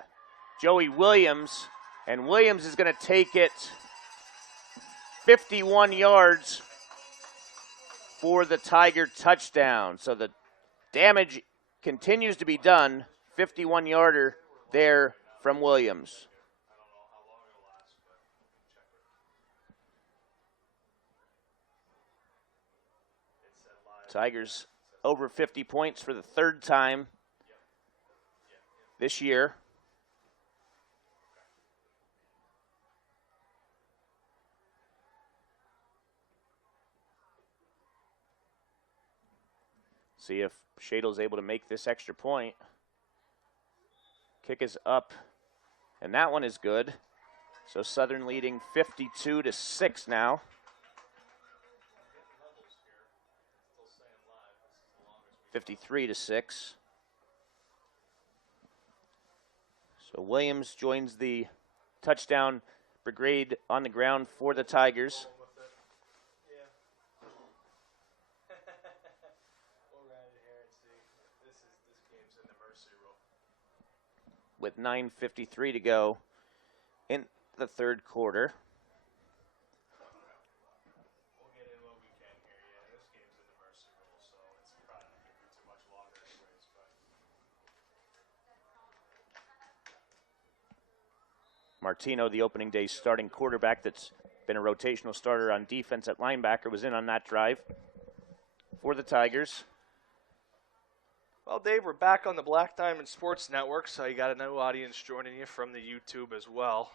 Joey Williams. And Williams is going to take it 51 yards for the Tiger touchdown. So the damage continues to be done. 51-yarder there from Williams. Tigers over 50 points for the third time this year. See if Shadle's able to make this extra point. Kick is up, and that one is good. So Southern leading 52-6 now. (53-6). So Williams joins the touchdown brigade on the ground for the Tigers. With 9:53 to go in the third quarter. We'll get in what we can here. Yeah, this game's in the mercy rule, so it's probably not going to be too much longer anyways. But Martino, the opening day starting quarterback that's been a rotational starter on defense at linebacker, was in on that drive for the Tigers. Well, Dave, we're back on the Black Diamond Sports Network, so you got a new audience joining you from the YouTube as well.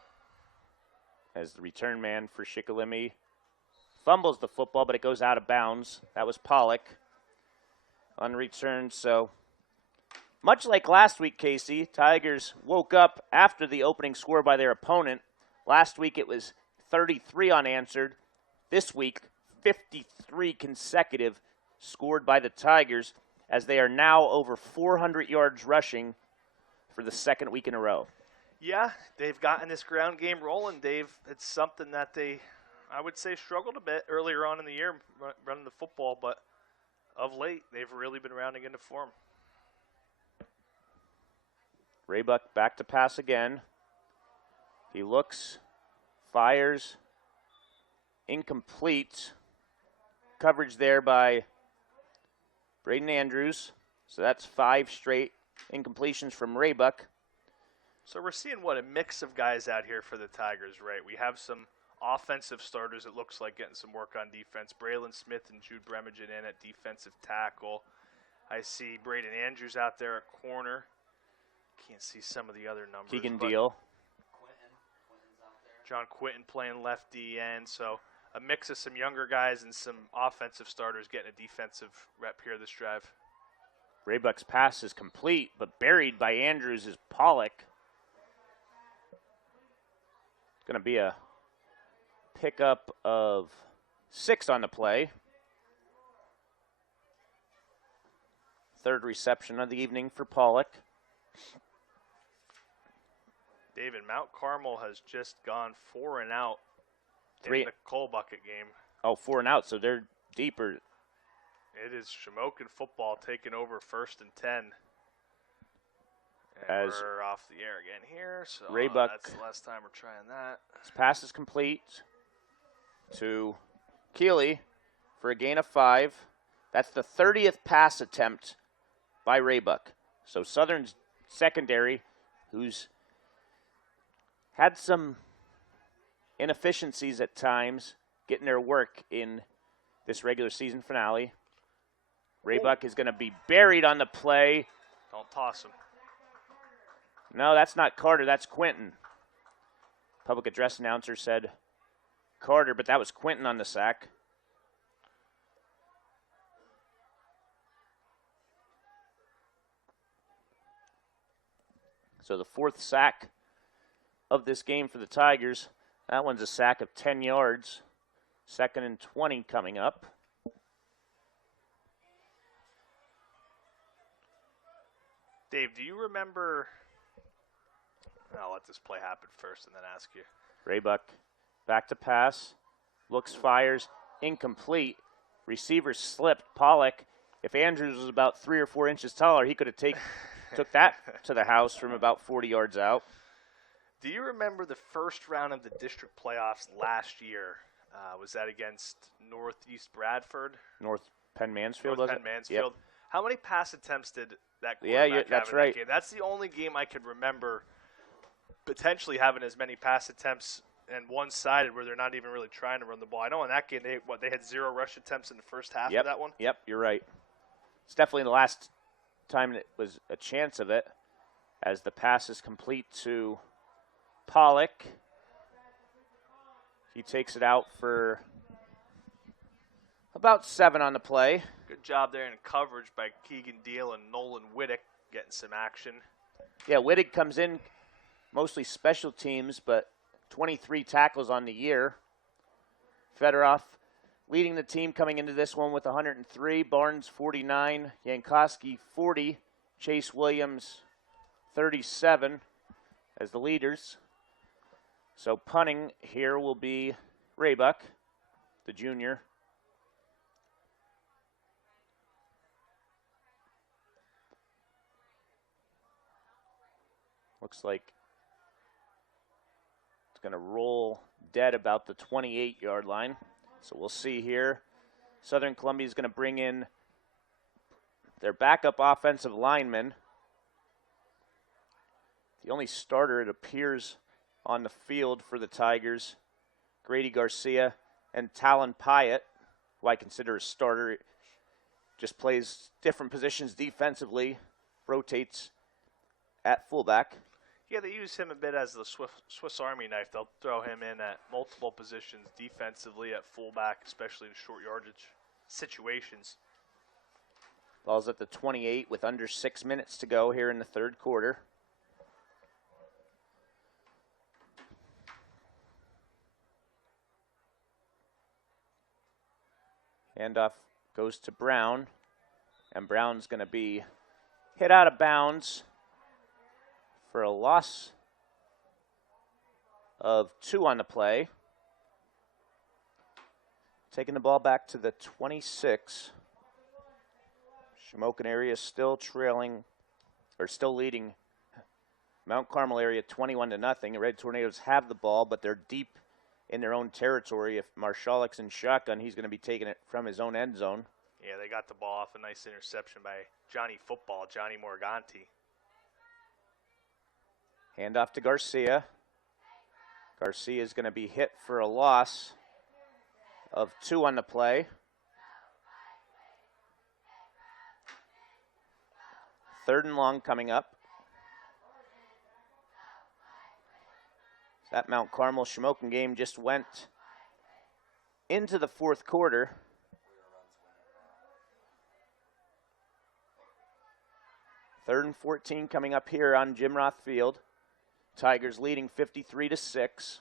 As the return man for Shikellamy fumbles the football, but it goes out of bounds. That was Pollock on return. So much like last week, Casey, Tigers woke up after the opening score by their opponent. Last week it was 33 unanswered. This week, 53 consecutive scored by the Tigers, as they are now over 400 yards rushing for the second week in a row. Yeah, they've gotten this ground game rolling, Dave. It's something that they, I would say, struggled a bit earlier on in the year running the football, but of late, they've really been rounding into form. Raybuck back to pass again. He looks, fires, incomplete. Coverage there by Braden Andrews. So that's 5 straight incompletions from Raybuck. So we're seeing, a mix of guys out here for the Tigers, right? We have some offensive starters, it looks like, getting some work on defense. Braylon Smith and Jude Bremagen in at defensive tackle. I see Braden Andrews out there at corner. Can't see some of the other numbers. Keegan Deal. John Quinton playing left DN. So a mix of some younger guys and some offensive starters getting a defensive rep here this drive. Raybuck's pass is complete, but buried by Andrews is Pollock. It's going to be a pickup of 6 on the play. Third reception of the evening for Pollock. David, Mount Carmel has just gone 4 and out in the coal bucket game. Oh, 4 and out, so they're deeper. It is Shamokin football taking over 1st and 10. And As we're off the air again here, so Raybuck, that's the last time we're trying that. His pass is complete to Keeley for a gain of 5. That's the 30th pass attempt by Raybuck. So Southern's secondary, who's had some inefficiencies at times, getting their work in this regular season finale. Raybuck is going to be buried on the play. Don't toss him. No, that's not Carter. That's Quinton. Public address announcer said Carter, but that was Quinton on the sack. So the 4th sack of this game for the Tigers. That one's a sack of 10 yards. 2nd and 20 coming up. Dave, do you remember? I'll let this play happen first and then ask you. Raybuck back to pass. Looks, fires, incomplete. Receiver slipped. Pollock, if Andrews was about 3 or 4 inches taller, he could have took that to the house from about 40 yards out. Do you remember the first round of the district playoffs last year? Was that against Northeast Bradford? North Penn Mansfield, North was Penn it? Mansfield. Yep. How many pass attempts did that quarterback have that's in right. that game? That's the only game I could remember potentially having as many pass attempts and one-sided where they're not even really trying to run the ball. I know in that game they had 0 rush attempts in the first half of that one? Yep, you're right. It's definitely the last time it was a chance of it, as the pass is complete to Pollock. He takes it out for about 7 on the play. Good job there in coverage by Keegan Deal and Nolan Wittick getting some action. Yeah, Wittig comes in mostly special teams, but 23 tackles on the year. Fedorov leading the team coming into this one with 103. Barnes 49, Yankowski 40, Chase Williams 37 as the leaders. So punting here will be Raybuck, the junior. Looks like it's going to roll dead about the 28-yard line. So we'll see here. Southern Columbia is going to bring in their backup offensive lineman. The only starter, it appears, on the field for the Tigers, Grady Garcia and Talon Pyatt, who I consider a starter, just plays different positions defensively, rotates at fullback. Yeah, they use him a bit as the Swiss Army knife. They'll throw him in at multiple positions defensively at fullback, especially in short yardage situations. Ball's at the 28 with under 6 minutes to go here in the third quarter. Handoff goes to Brown, and Brown's going to be hit out of bounds for a loss of 2 on the play. Taking the ball back to the 26. Shamokin area still trailing, or still leading Mount Carmel area 21-0. The Red Tornadoes have the ball, but they're deep in their own territory. If Marshalek's in shotgun, he's going to be taking it from his own end zone. Yeah, they got the ball off a nice interception by Johnny Morganti. Handoff to Garcia. Garcia is going to be hit for a loss of 2 on the play. Third and long coming up. That Mount Carmel Shamokin game just went into the fourth quarter. Third and 14 coming up here on Jim Roth Field. Tigers leading 53-6.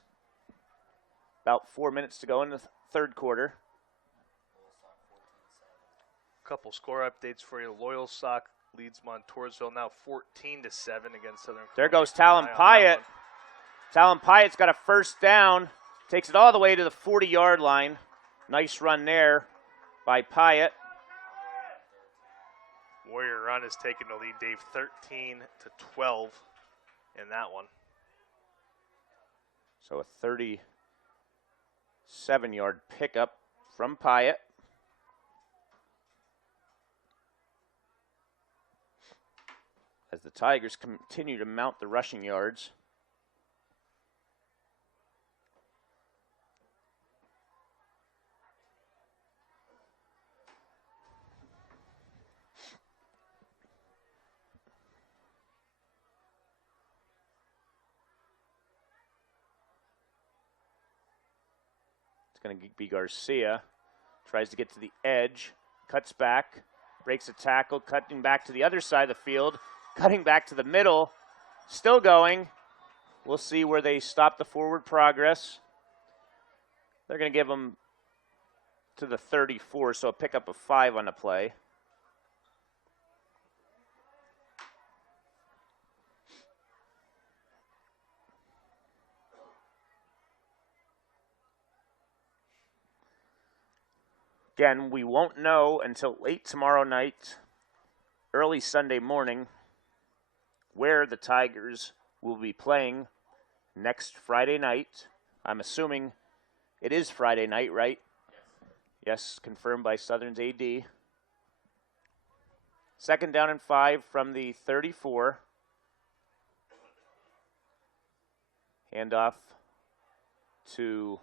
About 4 minutes to go in the third quarter. Couple score updates for you. Loyal Sock leads Montoursville now 14-7 against Southern. There goes Talon Pyatt. Talon Pyatt's got a first down. Takes it all the way to the 40-yard line. Nice run there by Pyatt. Warrior Run has taken the lead, Dave, 13-12 in that one. So a 37-yard pickup from Pyatt. As the Tigers continue to mount the rushing yards. It's going to be Garcia. Tries to get to the edge. Cuts back. Breaks a tackle. Cutting back to the other side of the field. Cutting back to the middle. Still going. We'll see where they stop the forward progress. They're going to give them to the 34, so a pickup of 5 on the play. Again, we won't know until late tomorrow night, early Sunday morning, where the Tigers will be playing next Friday night. I'm assuming it is Friday night, right? Yes, confirmed by Southern's AD. Second down and 5 from the 34. Handoff to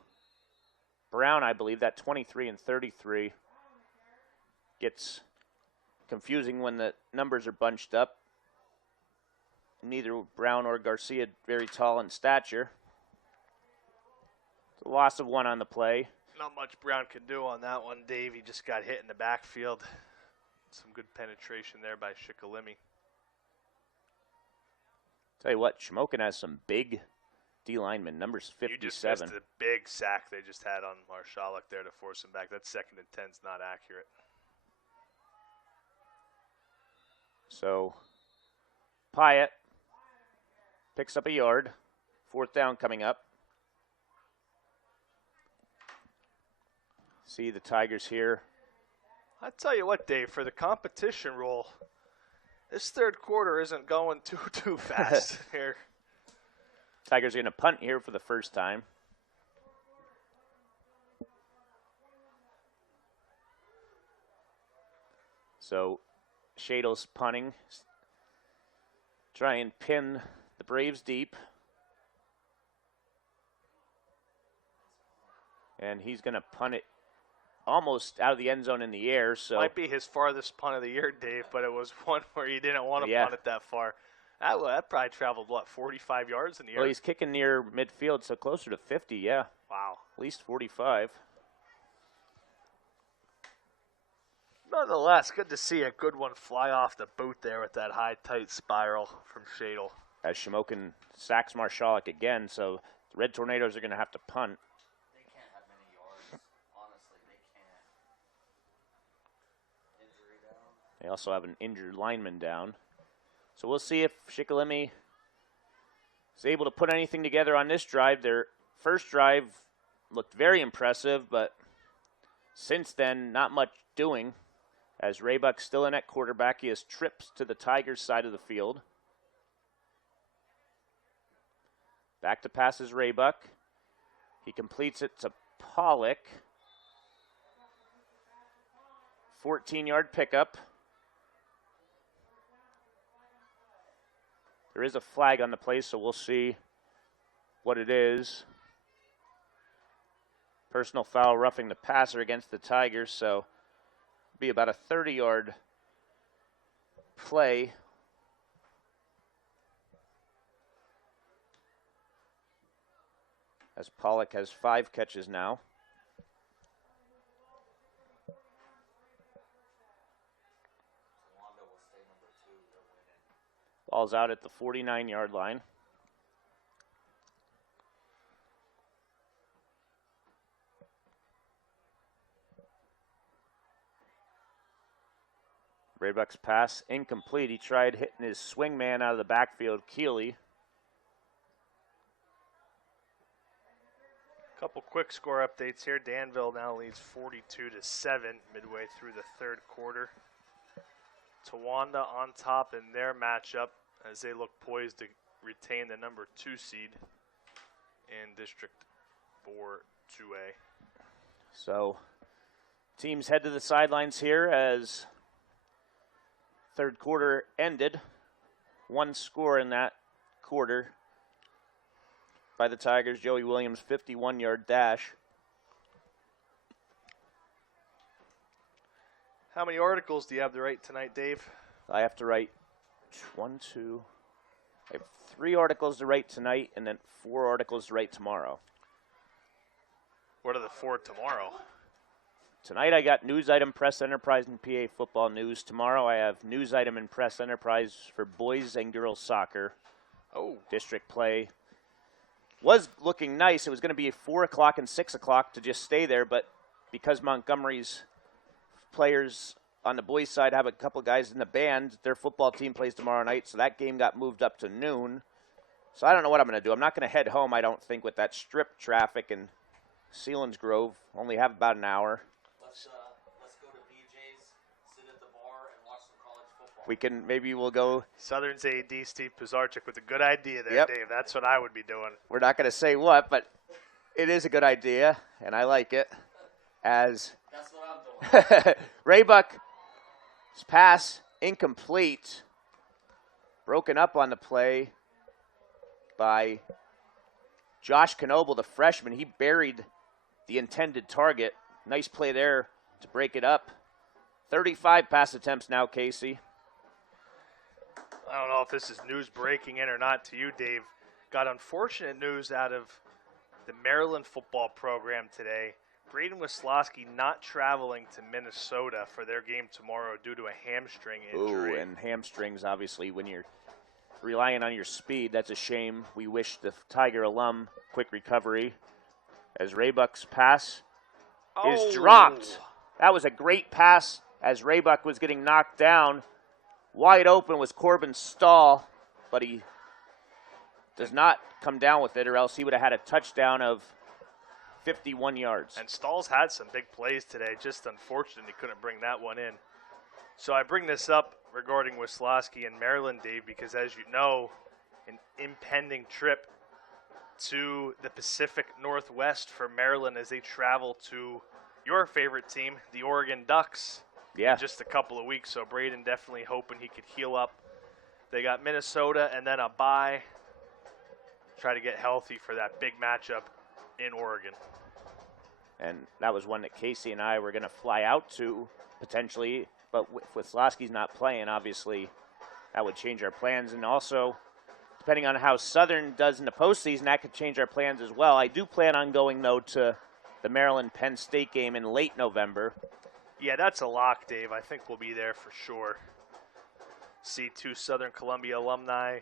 Brown, I believe. That 23 and 33 gets confusing when the numbers are bunched up. Neither Brown or Garcia very tall in stature. It's a loss of 1 on the play. Not much Brown can do on that one, Dave. He just got hit in the backfield. Some good penetration there by Shikellamy. Tell you what, Shamokin has some big D linemen. Numbers 57. You just missed the big sack they just had on Marshalluk there to force him back. That 2nd and 10's not accurate. So Pyatt picks up a yard. 4th down coming up. See the Tigers here. I tell you what, Dave, for the competition rule, this third quarter isn't going too fast here. Tigers are going to punt here for the first time. So Shadle's punting. Try and pin the Braves deep. And he's going to punt it almost out of the end zone in the air. So might be his farthest punt of the year, Dave, but it was one where you didn't want to punt it that far. That probably traveled, 45 yards in the air? Well, he's kicking near midfield, so closer to 50, yeah. Wow. At least 45. Nonetheless, good to see a good one fly off the boot there with that high, tight spiral from Shadle. As Shamokin sacks Marshalluk again, so the Red Tornadoes are going to have to punt. They can't have many yards. Honestly, they can't. Injury down. They also have an injured lineman down. So we'll see if Shikellamy is able to put anything together on this drive. Their first drive looked very impressive, but since then, not much doing. As Raybuck's still in at quarterback, he has trips to the Tigers' side of the field. Back to passes Raybuck. He completes it to Pollock. 14-yard pickup. There is a flag on the play, so we'll see what it is. Personal foul roughing the passer against the Tigers, so be about a 30-yard play. As Pollock has 5 catches now. Ball's out at the 49-yard line. Raybuck's pass incomplete. He tried hitting his swing man out of the backfield, Keeley. Couple quick score updates here. Danville now leads 42-7 midway through the third quarter. Towanda on top in their matchup as they look poised to retain the number 2 seed in District 4 2A. So teams head to the sidelines here as third quarter ended. 1 score in that quarter by the Tigers. Joey Williams' 51-yard dash. How many articles do you have to write tonight, Dave? I have to write 1, 2. I have 3 articles to write tonight and then 4 articles to write tomorrow. What are the 4 tomorrow? Tonight I got news item, press enterprise, and PA football news. Tomorrow I have news item and press enterprise for boys and girls soccer. Oh. District play. Was looking nice. It was going to be 4 o'clock and 6 o'clock to just stay there, but because Montgomery's players on the boys' side have a couple guys in the band, their football team plays tomorrow night, so that game got moved up to noon. So I don't know what I'm going to do. I'm not going to head home, I don't think, with that strip traffic in Selinsgrove. Only have about an hour. Let's go to BJ's, sit at the bar, and watch some college football. We can, maybe we'll go. Southern's AD Steve Pizarchik with a good idea there, Yep. Dave. That's what I would be doing. We're not going to say what, but it is a good idea, and I like it. As That's what I'm doing. Raybuck's pass incomplete. Broken up on the play by Josh Knoble, the freshman. He buried the intended target. Nice play there to break it up. 35 pass attempts now, Casey. I don't know if this is news breaking in or not to you, Dave. Got unfortunate news out of the Maryland football program today. Braden Wisloski not traveling to Minnesota for their game tomorrow due to a hamstring injury. Ooh, and hamstrings, obviously, when you're relying on your speed, that's a shame. We wish the Tiger alum quick recovery as Raybuck's pass is dropped. That was a great pass as Raybuck was getting knocked down. Wide open was Corbin Stahl, but he does not come down with it, or else he would have had a touchdown of 51 yards. And Stahl's had some big plays today. Just unfortunate he couldn't bring that one in. So I bring this up regarding Wisloski and Maryland, Dave, because as you know, an impending trip to the Pacific Northwest for Maryland as they travel to your favorite team, the Oregon Ducks, in just a couple of weeks. So Braden definitely hoping he could heal up. They got Minnesota and then a bye. Try to get healthy for that big matchup in Oregon. And that was one that Casey and I were going to fly out to potentially, but if Wisloski's not playing, obviously that would change our plans. And also, depending on how Southern does in the postseason, that could change our plans as well. I do plan on going, though, to the Maryland-Penn State game in late November. Yeah, that's a lock, Dave. I think we'll be there for sure. See 2 Southern Columbia alumni,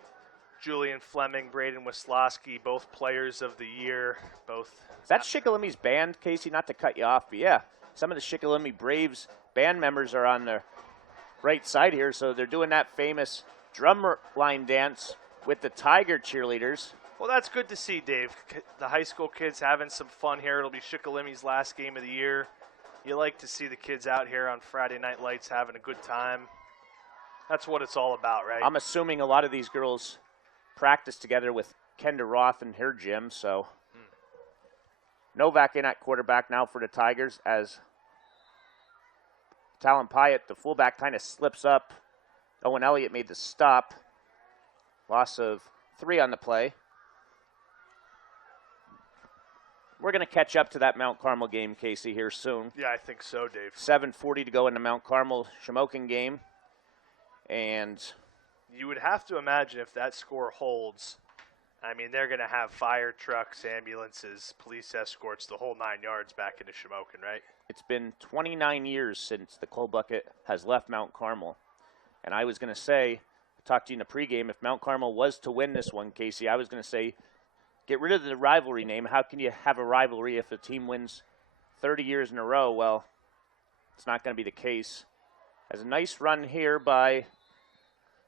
Julian Fleming, Braden Wisloski, both players of the year. Both. That's Shikelamy's band, Casey, not to cut you off, but yeah, some of the Shikellamy Braves band members are on the right side here, so they're doing that famous drum line dance with the Tiger cheerleaders. Well, that's good to see, Dave. The high school kids having some fun here. It'll be Shikelamy's last game of the year. You like to see the kids out here on Friday Night Lights having a good time. That's what it's all about, right? I'm assuming a lot of these girls practice together with Kendra Roth in her gym, so Novak in at quarterback now for the Tigers as Talon Pyatt, the fullback, kind of slips up. Owen Elliott made the stop. Loss of 3 on the play. we're going to catch up to that Mount Carmel game, Casey, here soon. Yeah, I think so, Dave. 7:40 to go in the Mount Carmel Shamokin game. And You would have to imagine if that score holds, I mean, they're going to have fire trucks, ambulances, police escorts, the whole 9 yards back into Shamokin, right? it's been 29 years since the Coal Bucket has left Mount Carmel. And I was going to say, talk to you in the pregame, if Mount Carmel was to win this one, Casey, I was going to say, get rid of the rivalry name. How can you have a rivalry if a team wins 30 years in a row? Well, it's not going to be the case. As a nice run here by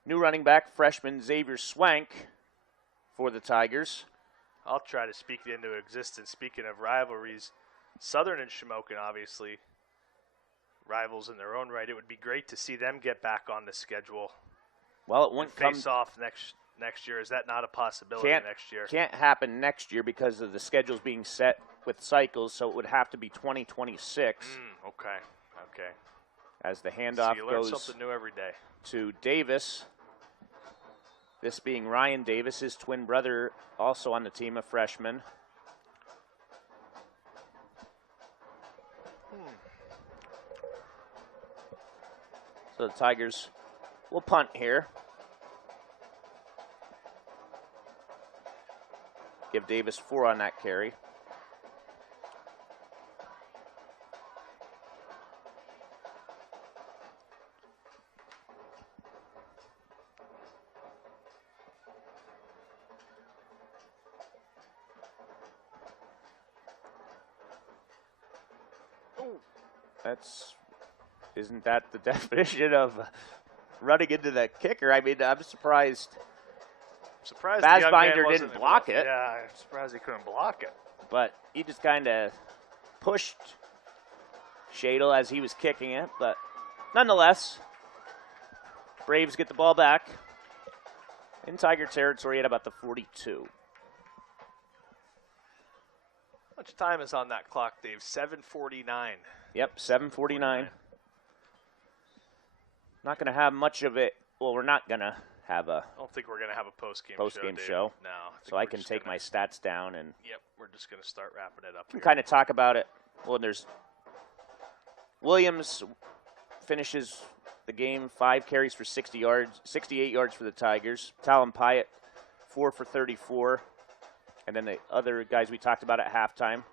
new running back, freshman Xavier Swank for the Tigers. I'll try to speak it into existence. Speaking of rivalries, Southern and Shamokin, obviously, rivals in their own right. It would be great to see them get back on the schedule. Well, it wouldn't come face off next year. Is that not a possibility next year? Can't happen next year because of the schedules being set with cycles, so it would have to be 2026. Okay. As the So handoff you learn goes something new every day. to Davis. This being Ryan Davis, his twin brother, also on the team, a freshman. So the Tigers will punt here. Give Davis 4 on that carry. Isn't that the definition of running into the kicker? I mean, I'm surprised. Surprised the young man Bassbinder wasn't didn't block involved. it. Yeah, I'm surprised he couldn't block it. But he just kind of pushed Shadle as he was kicking it. But nonetheless, Braves get the ball back in Tiger territory at about the 42. How much time is on that clock, Dave? 7:49. Yep, 7:49. Not going to have much of it. Well, we're not going to have a I don't think we're going to have a post-game post-game show. show. No. So I can take my stats down and Yep, we're just going to start wrapping it up can here. kind of talk about it. Well, there's Williams finishes the game, 5 carries for 60 yards, 68 yards for the Tigers. Talon Pyatt, 4 for 34. And then the other guys we talked about at halftime.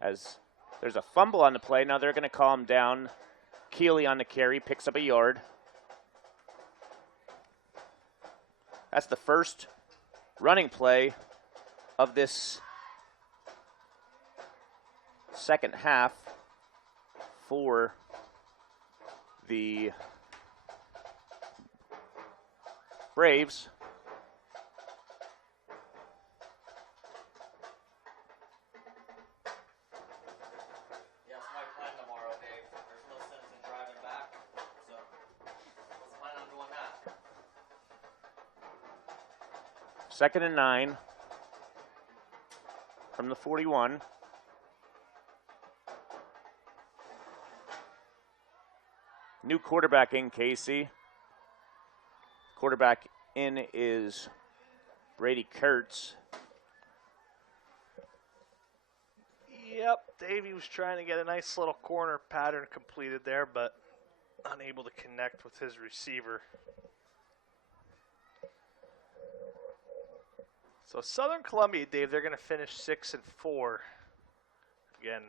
As there's a fumble on the play. Now they're going to call him down. Keeley on the carry, picks up a yard. That's the first running play of this second half for the Braves. Yeah, it's my plan tomorrow, Dave. There's no sense in driving back, so let's plan on doing that. 2nd and 9 from the 41. New quarterback in, Casey. Quarterback in is Brady Kurtz. Yep, Davey was trying to get a nice little corner pattern completed there, but unable to connect with his receiver. So Southern Columbia, Dave, they're going to finish 6-4. Again,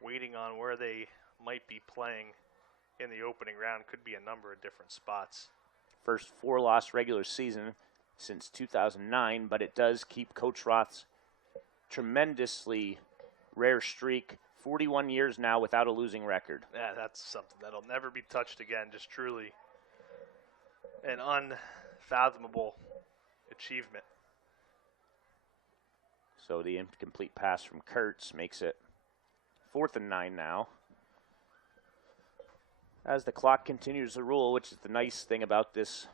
waiting on where they might be playing in the opening round. Could be a number of different spots. First 4-loss regular season since 2009, but it does keep Coach Roth's tremendously rare streak, 41 years now without a losing record. Yeah, that's something that'll never be touched again. Just truly an unfathomable achievement. So the incomplete pass from Kurtz makes it 4th and 9 now. As the clock continues to rule, which is the nice thing about this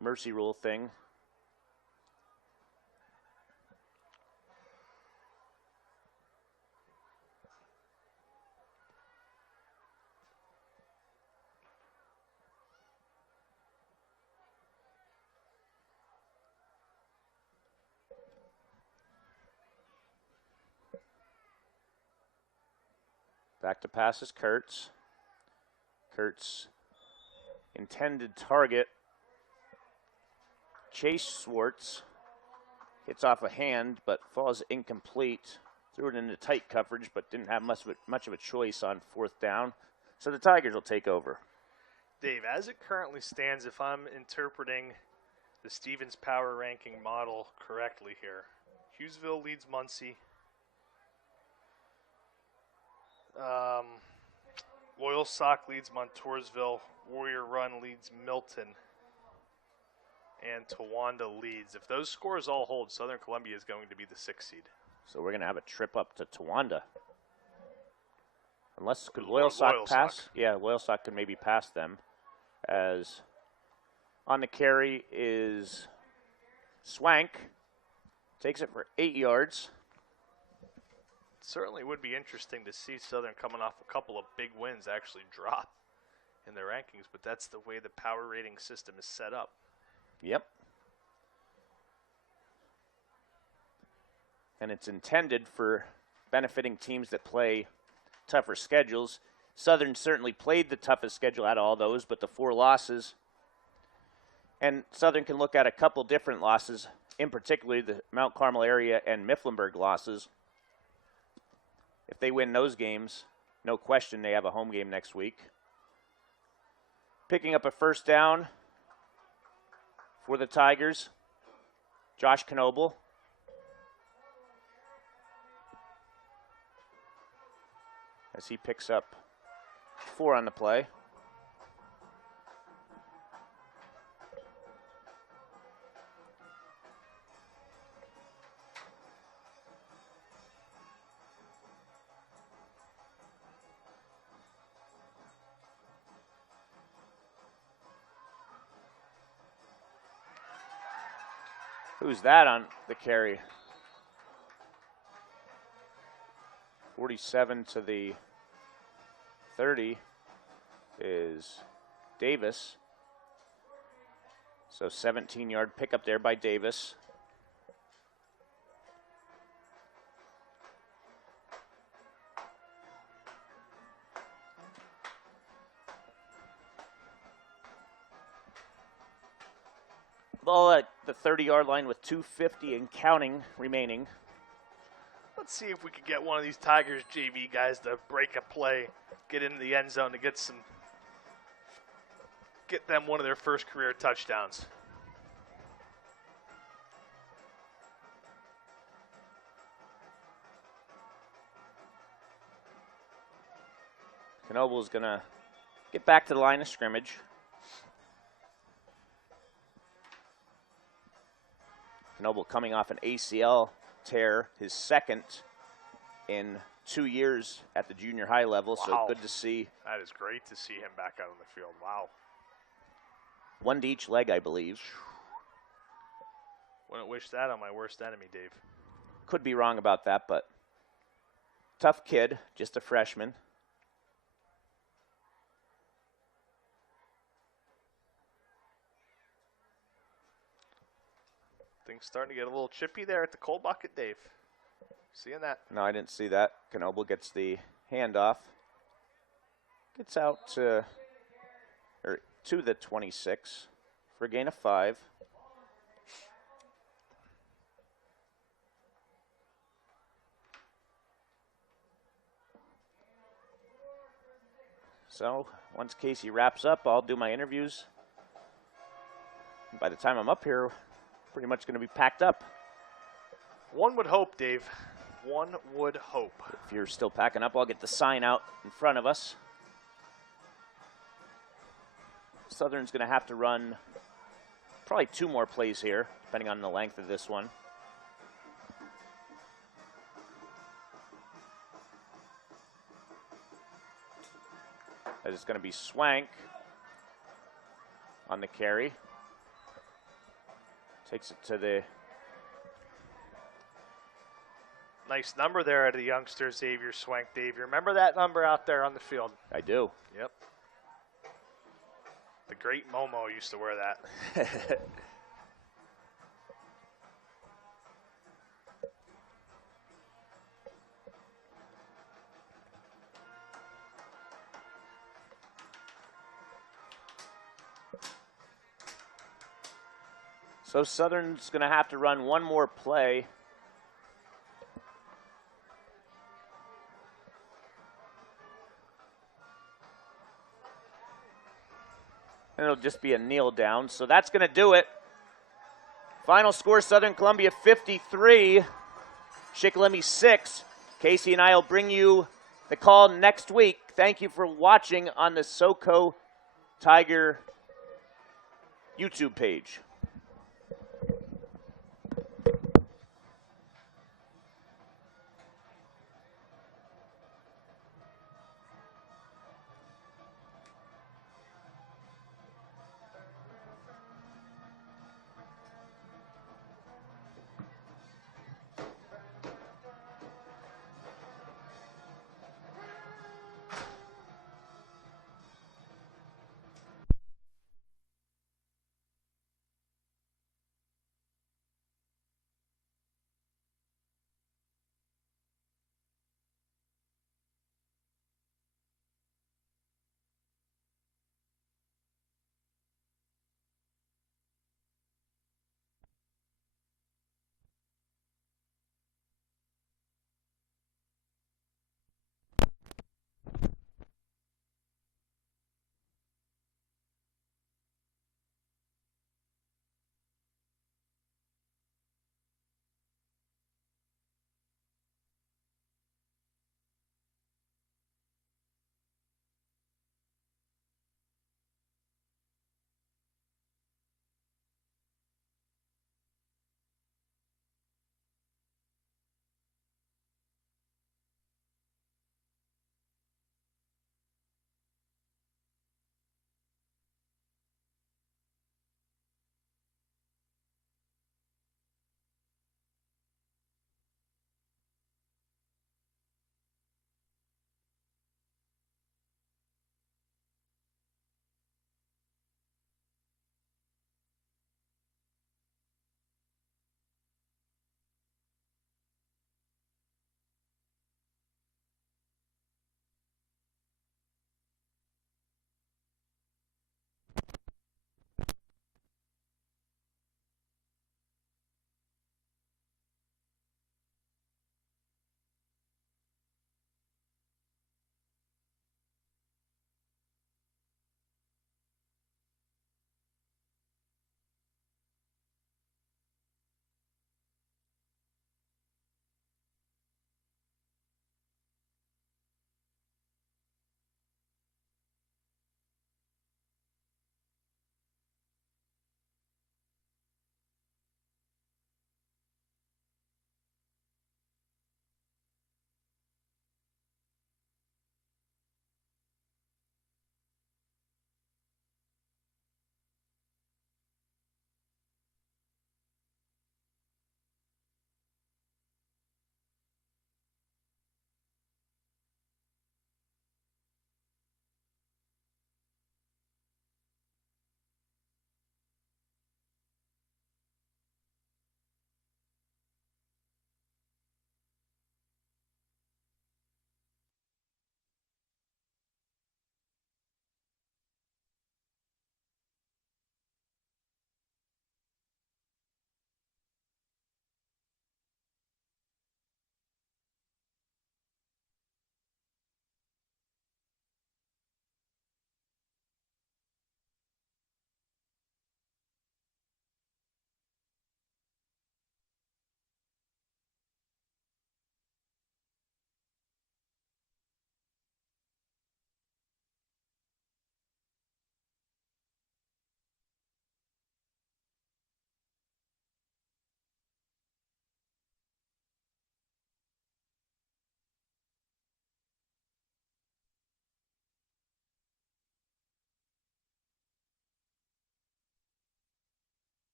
mercy rule thing. Back to pass is Kurtz. Kurtz intended target. Chase Swartz hits off a hand, but falls incomplete. Threw it into tight coverage, but didn't have much of a choice on 4th down. So the Tigers will take over. Dave, as it currently stands, if I'm interpreting the Stevens power ranking model correctly here, Hughesville leads Muncie. Loyal Sock leads Montoursville. Warrior Run leads Milton. And Towanda leads. If those scores all hold, Southern Columbia is going to be the 6th seed. So we're going to have a trip up to Towanda. Unless, could Loyal Sock pass? Yeah, Loyal Sock could maybe pass them. As on the carry is Swank. Takes it for 8 yards. Certainly would be interesting to see Southern coming off a couple of big wins actually drop in their rankings, but that's the way the power rating system is set up. Yep. And it's intended for benefiting teams that play tougher schedules. Southern certainly played the toughest schedule out of all those, but the 4 losses. And Southern can look at a couple different losses, in particular the Mount Carmel area and Mifflinburg losses. If they win those games, no question they have a home game next week. Picking up a 1st down for the Tigers, Josh Knoble. As he picks up 4 on the play. Who's that on the carry? 47 to the 30 is Davis. So 17-yard pickup there by Davis. Ball at the 30-yard line with 2:50 and counting remaining. Let's see if we could get one of these Tigers JV guys to break a play, get into the end zone to get them one of their first career touchdowns. Knoble's going to get back to the line of scrimmage. Knoble coming off an ACL tear, his 2nd in 2 years at the junior high level, Wow. So good to see. That is great to see him back out on the field. Wow. 1 to each leg, I believe. Wouldn't wish that on my worst enemy, Dave. Could be wrong about that, but tough kid, just a freshman. Things starting to get a little chippy there at the coal bucket, Dave. Seeing that. No, I didn't see that. Knoble gets the handoff. Gets out to the 26 for a gain of 5. So once Casey wraps up, I'll do my interviews. By the time I'm up here, pretty much going to be packed up. One would hope, Dave. One would hope. If you're still packing up, I'll get the sign out in front of us. Southern's going to have to run probably 2 more plays here, depending on the length of this one. That is going to be Swank on the carry. Takes it to the... Nice number there out of the youngster, Xavier Swank, Dave. You remember that number out there on the field? I do. Yep. The great Momo used to wear that. So Southern's going to have to run one more play. And it'll just be a kneel down. So that's going to do it. Final score, Southern Columbia 53, Shikellamy 6. Casey and I will bring you the call next week. Thank you for watching on the SoCo Tiger YouTube page.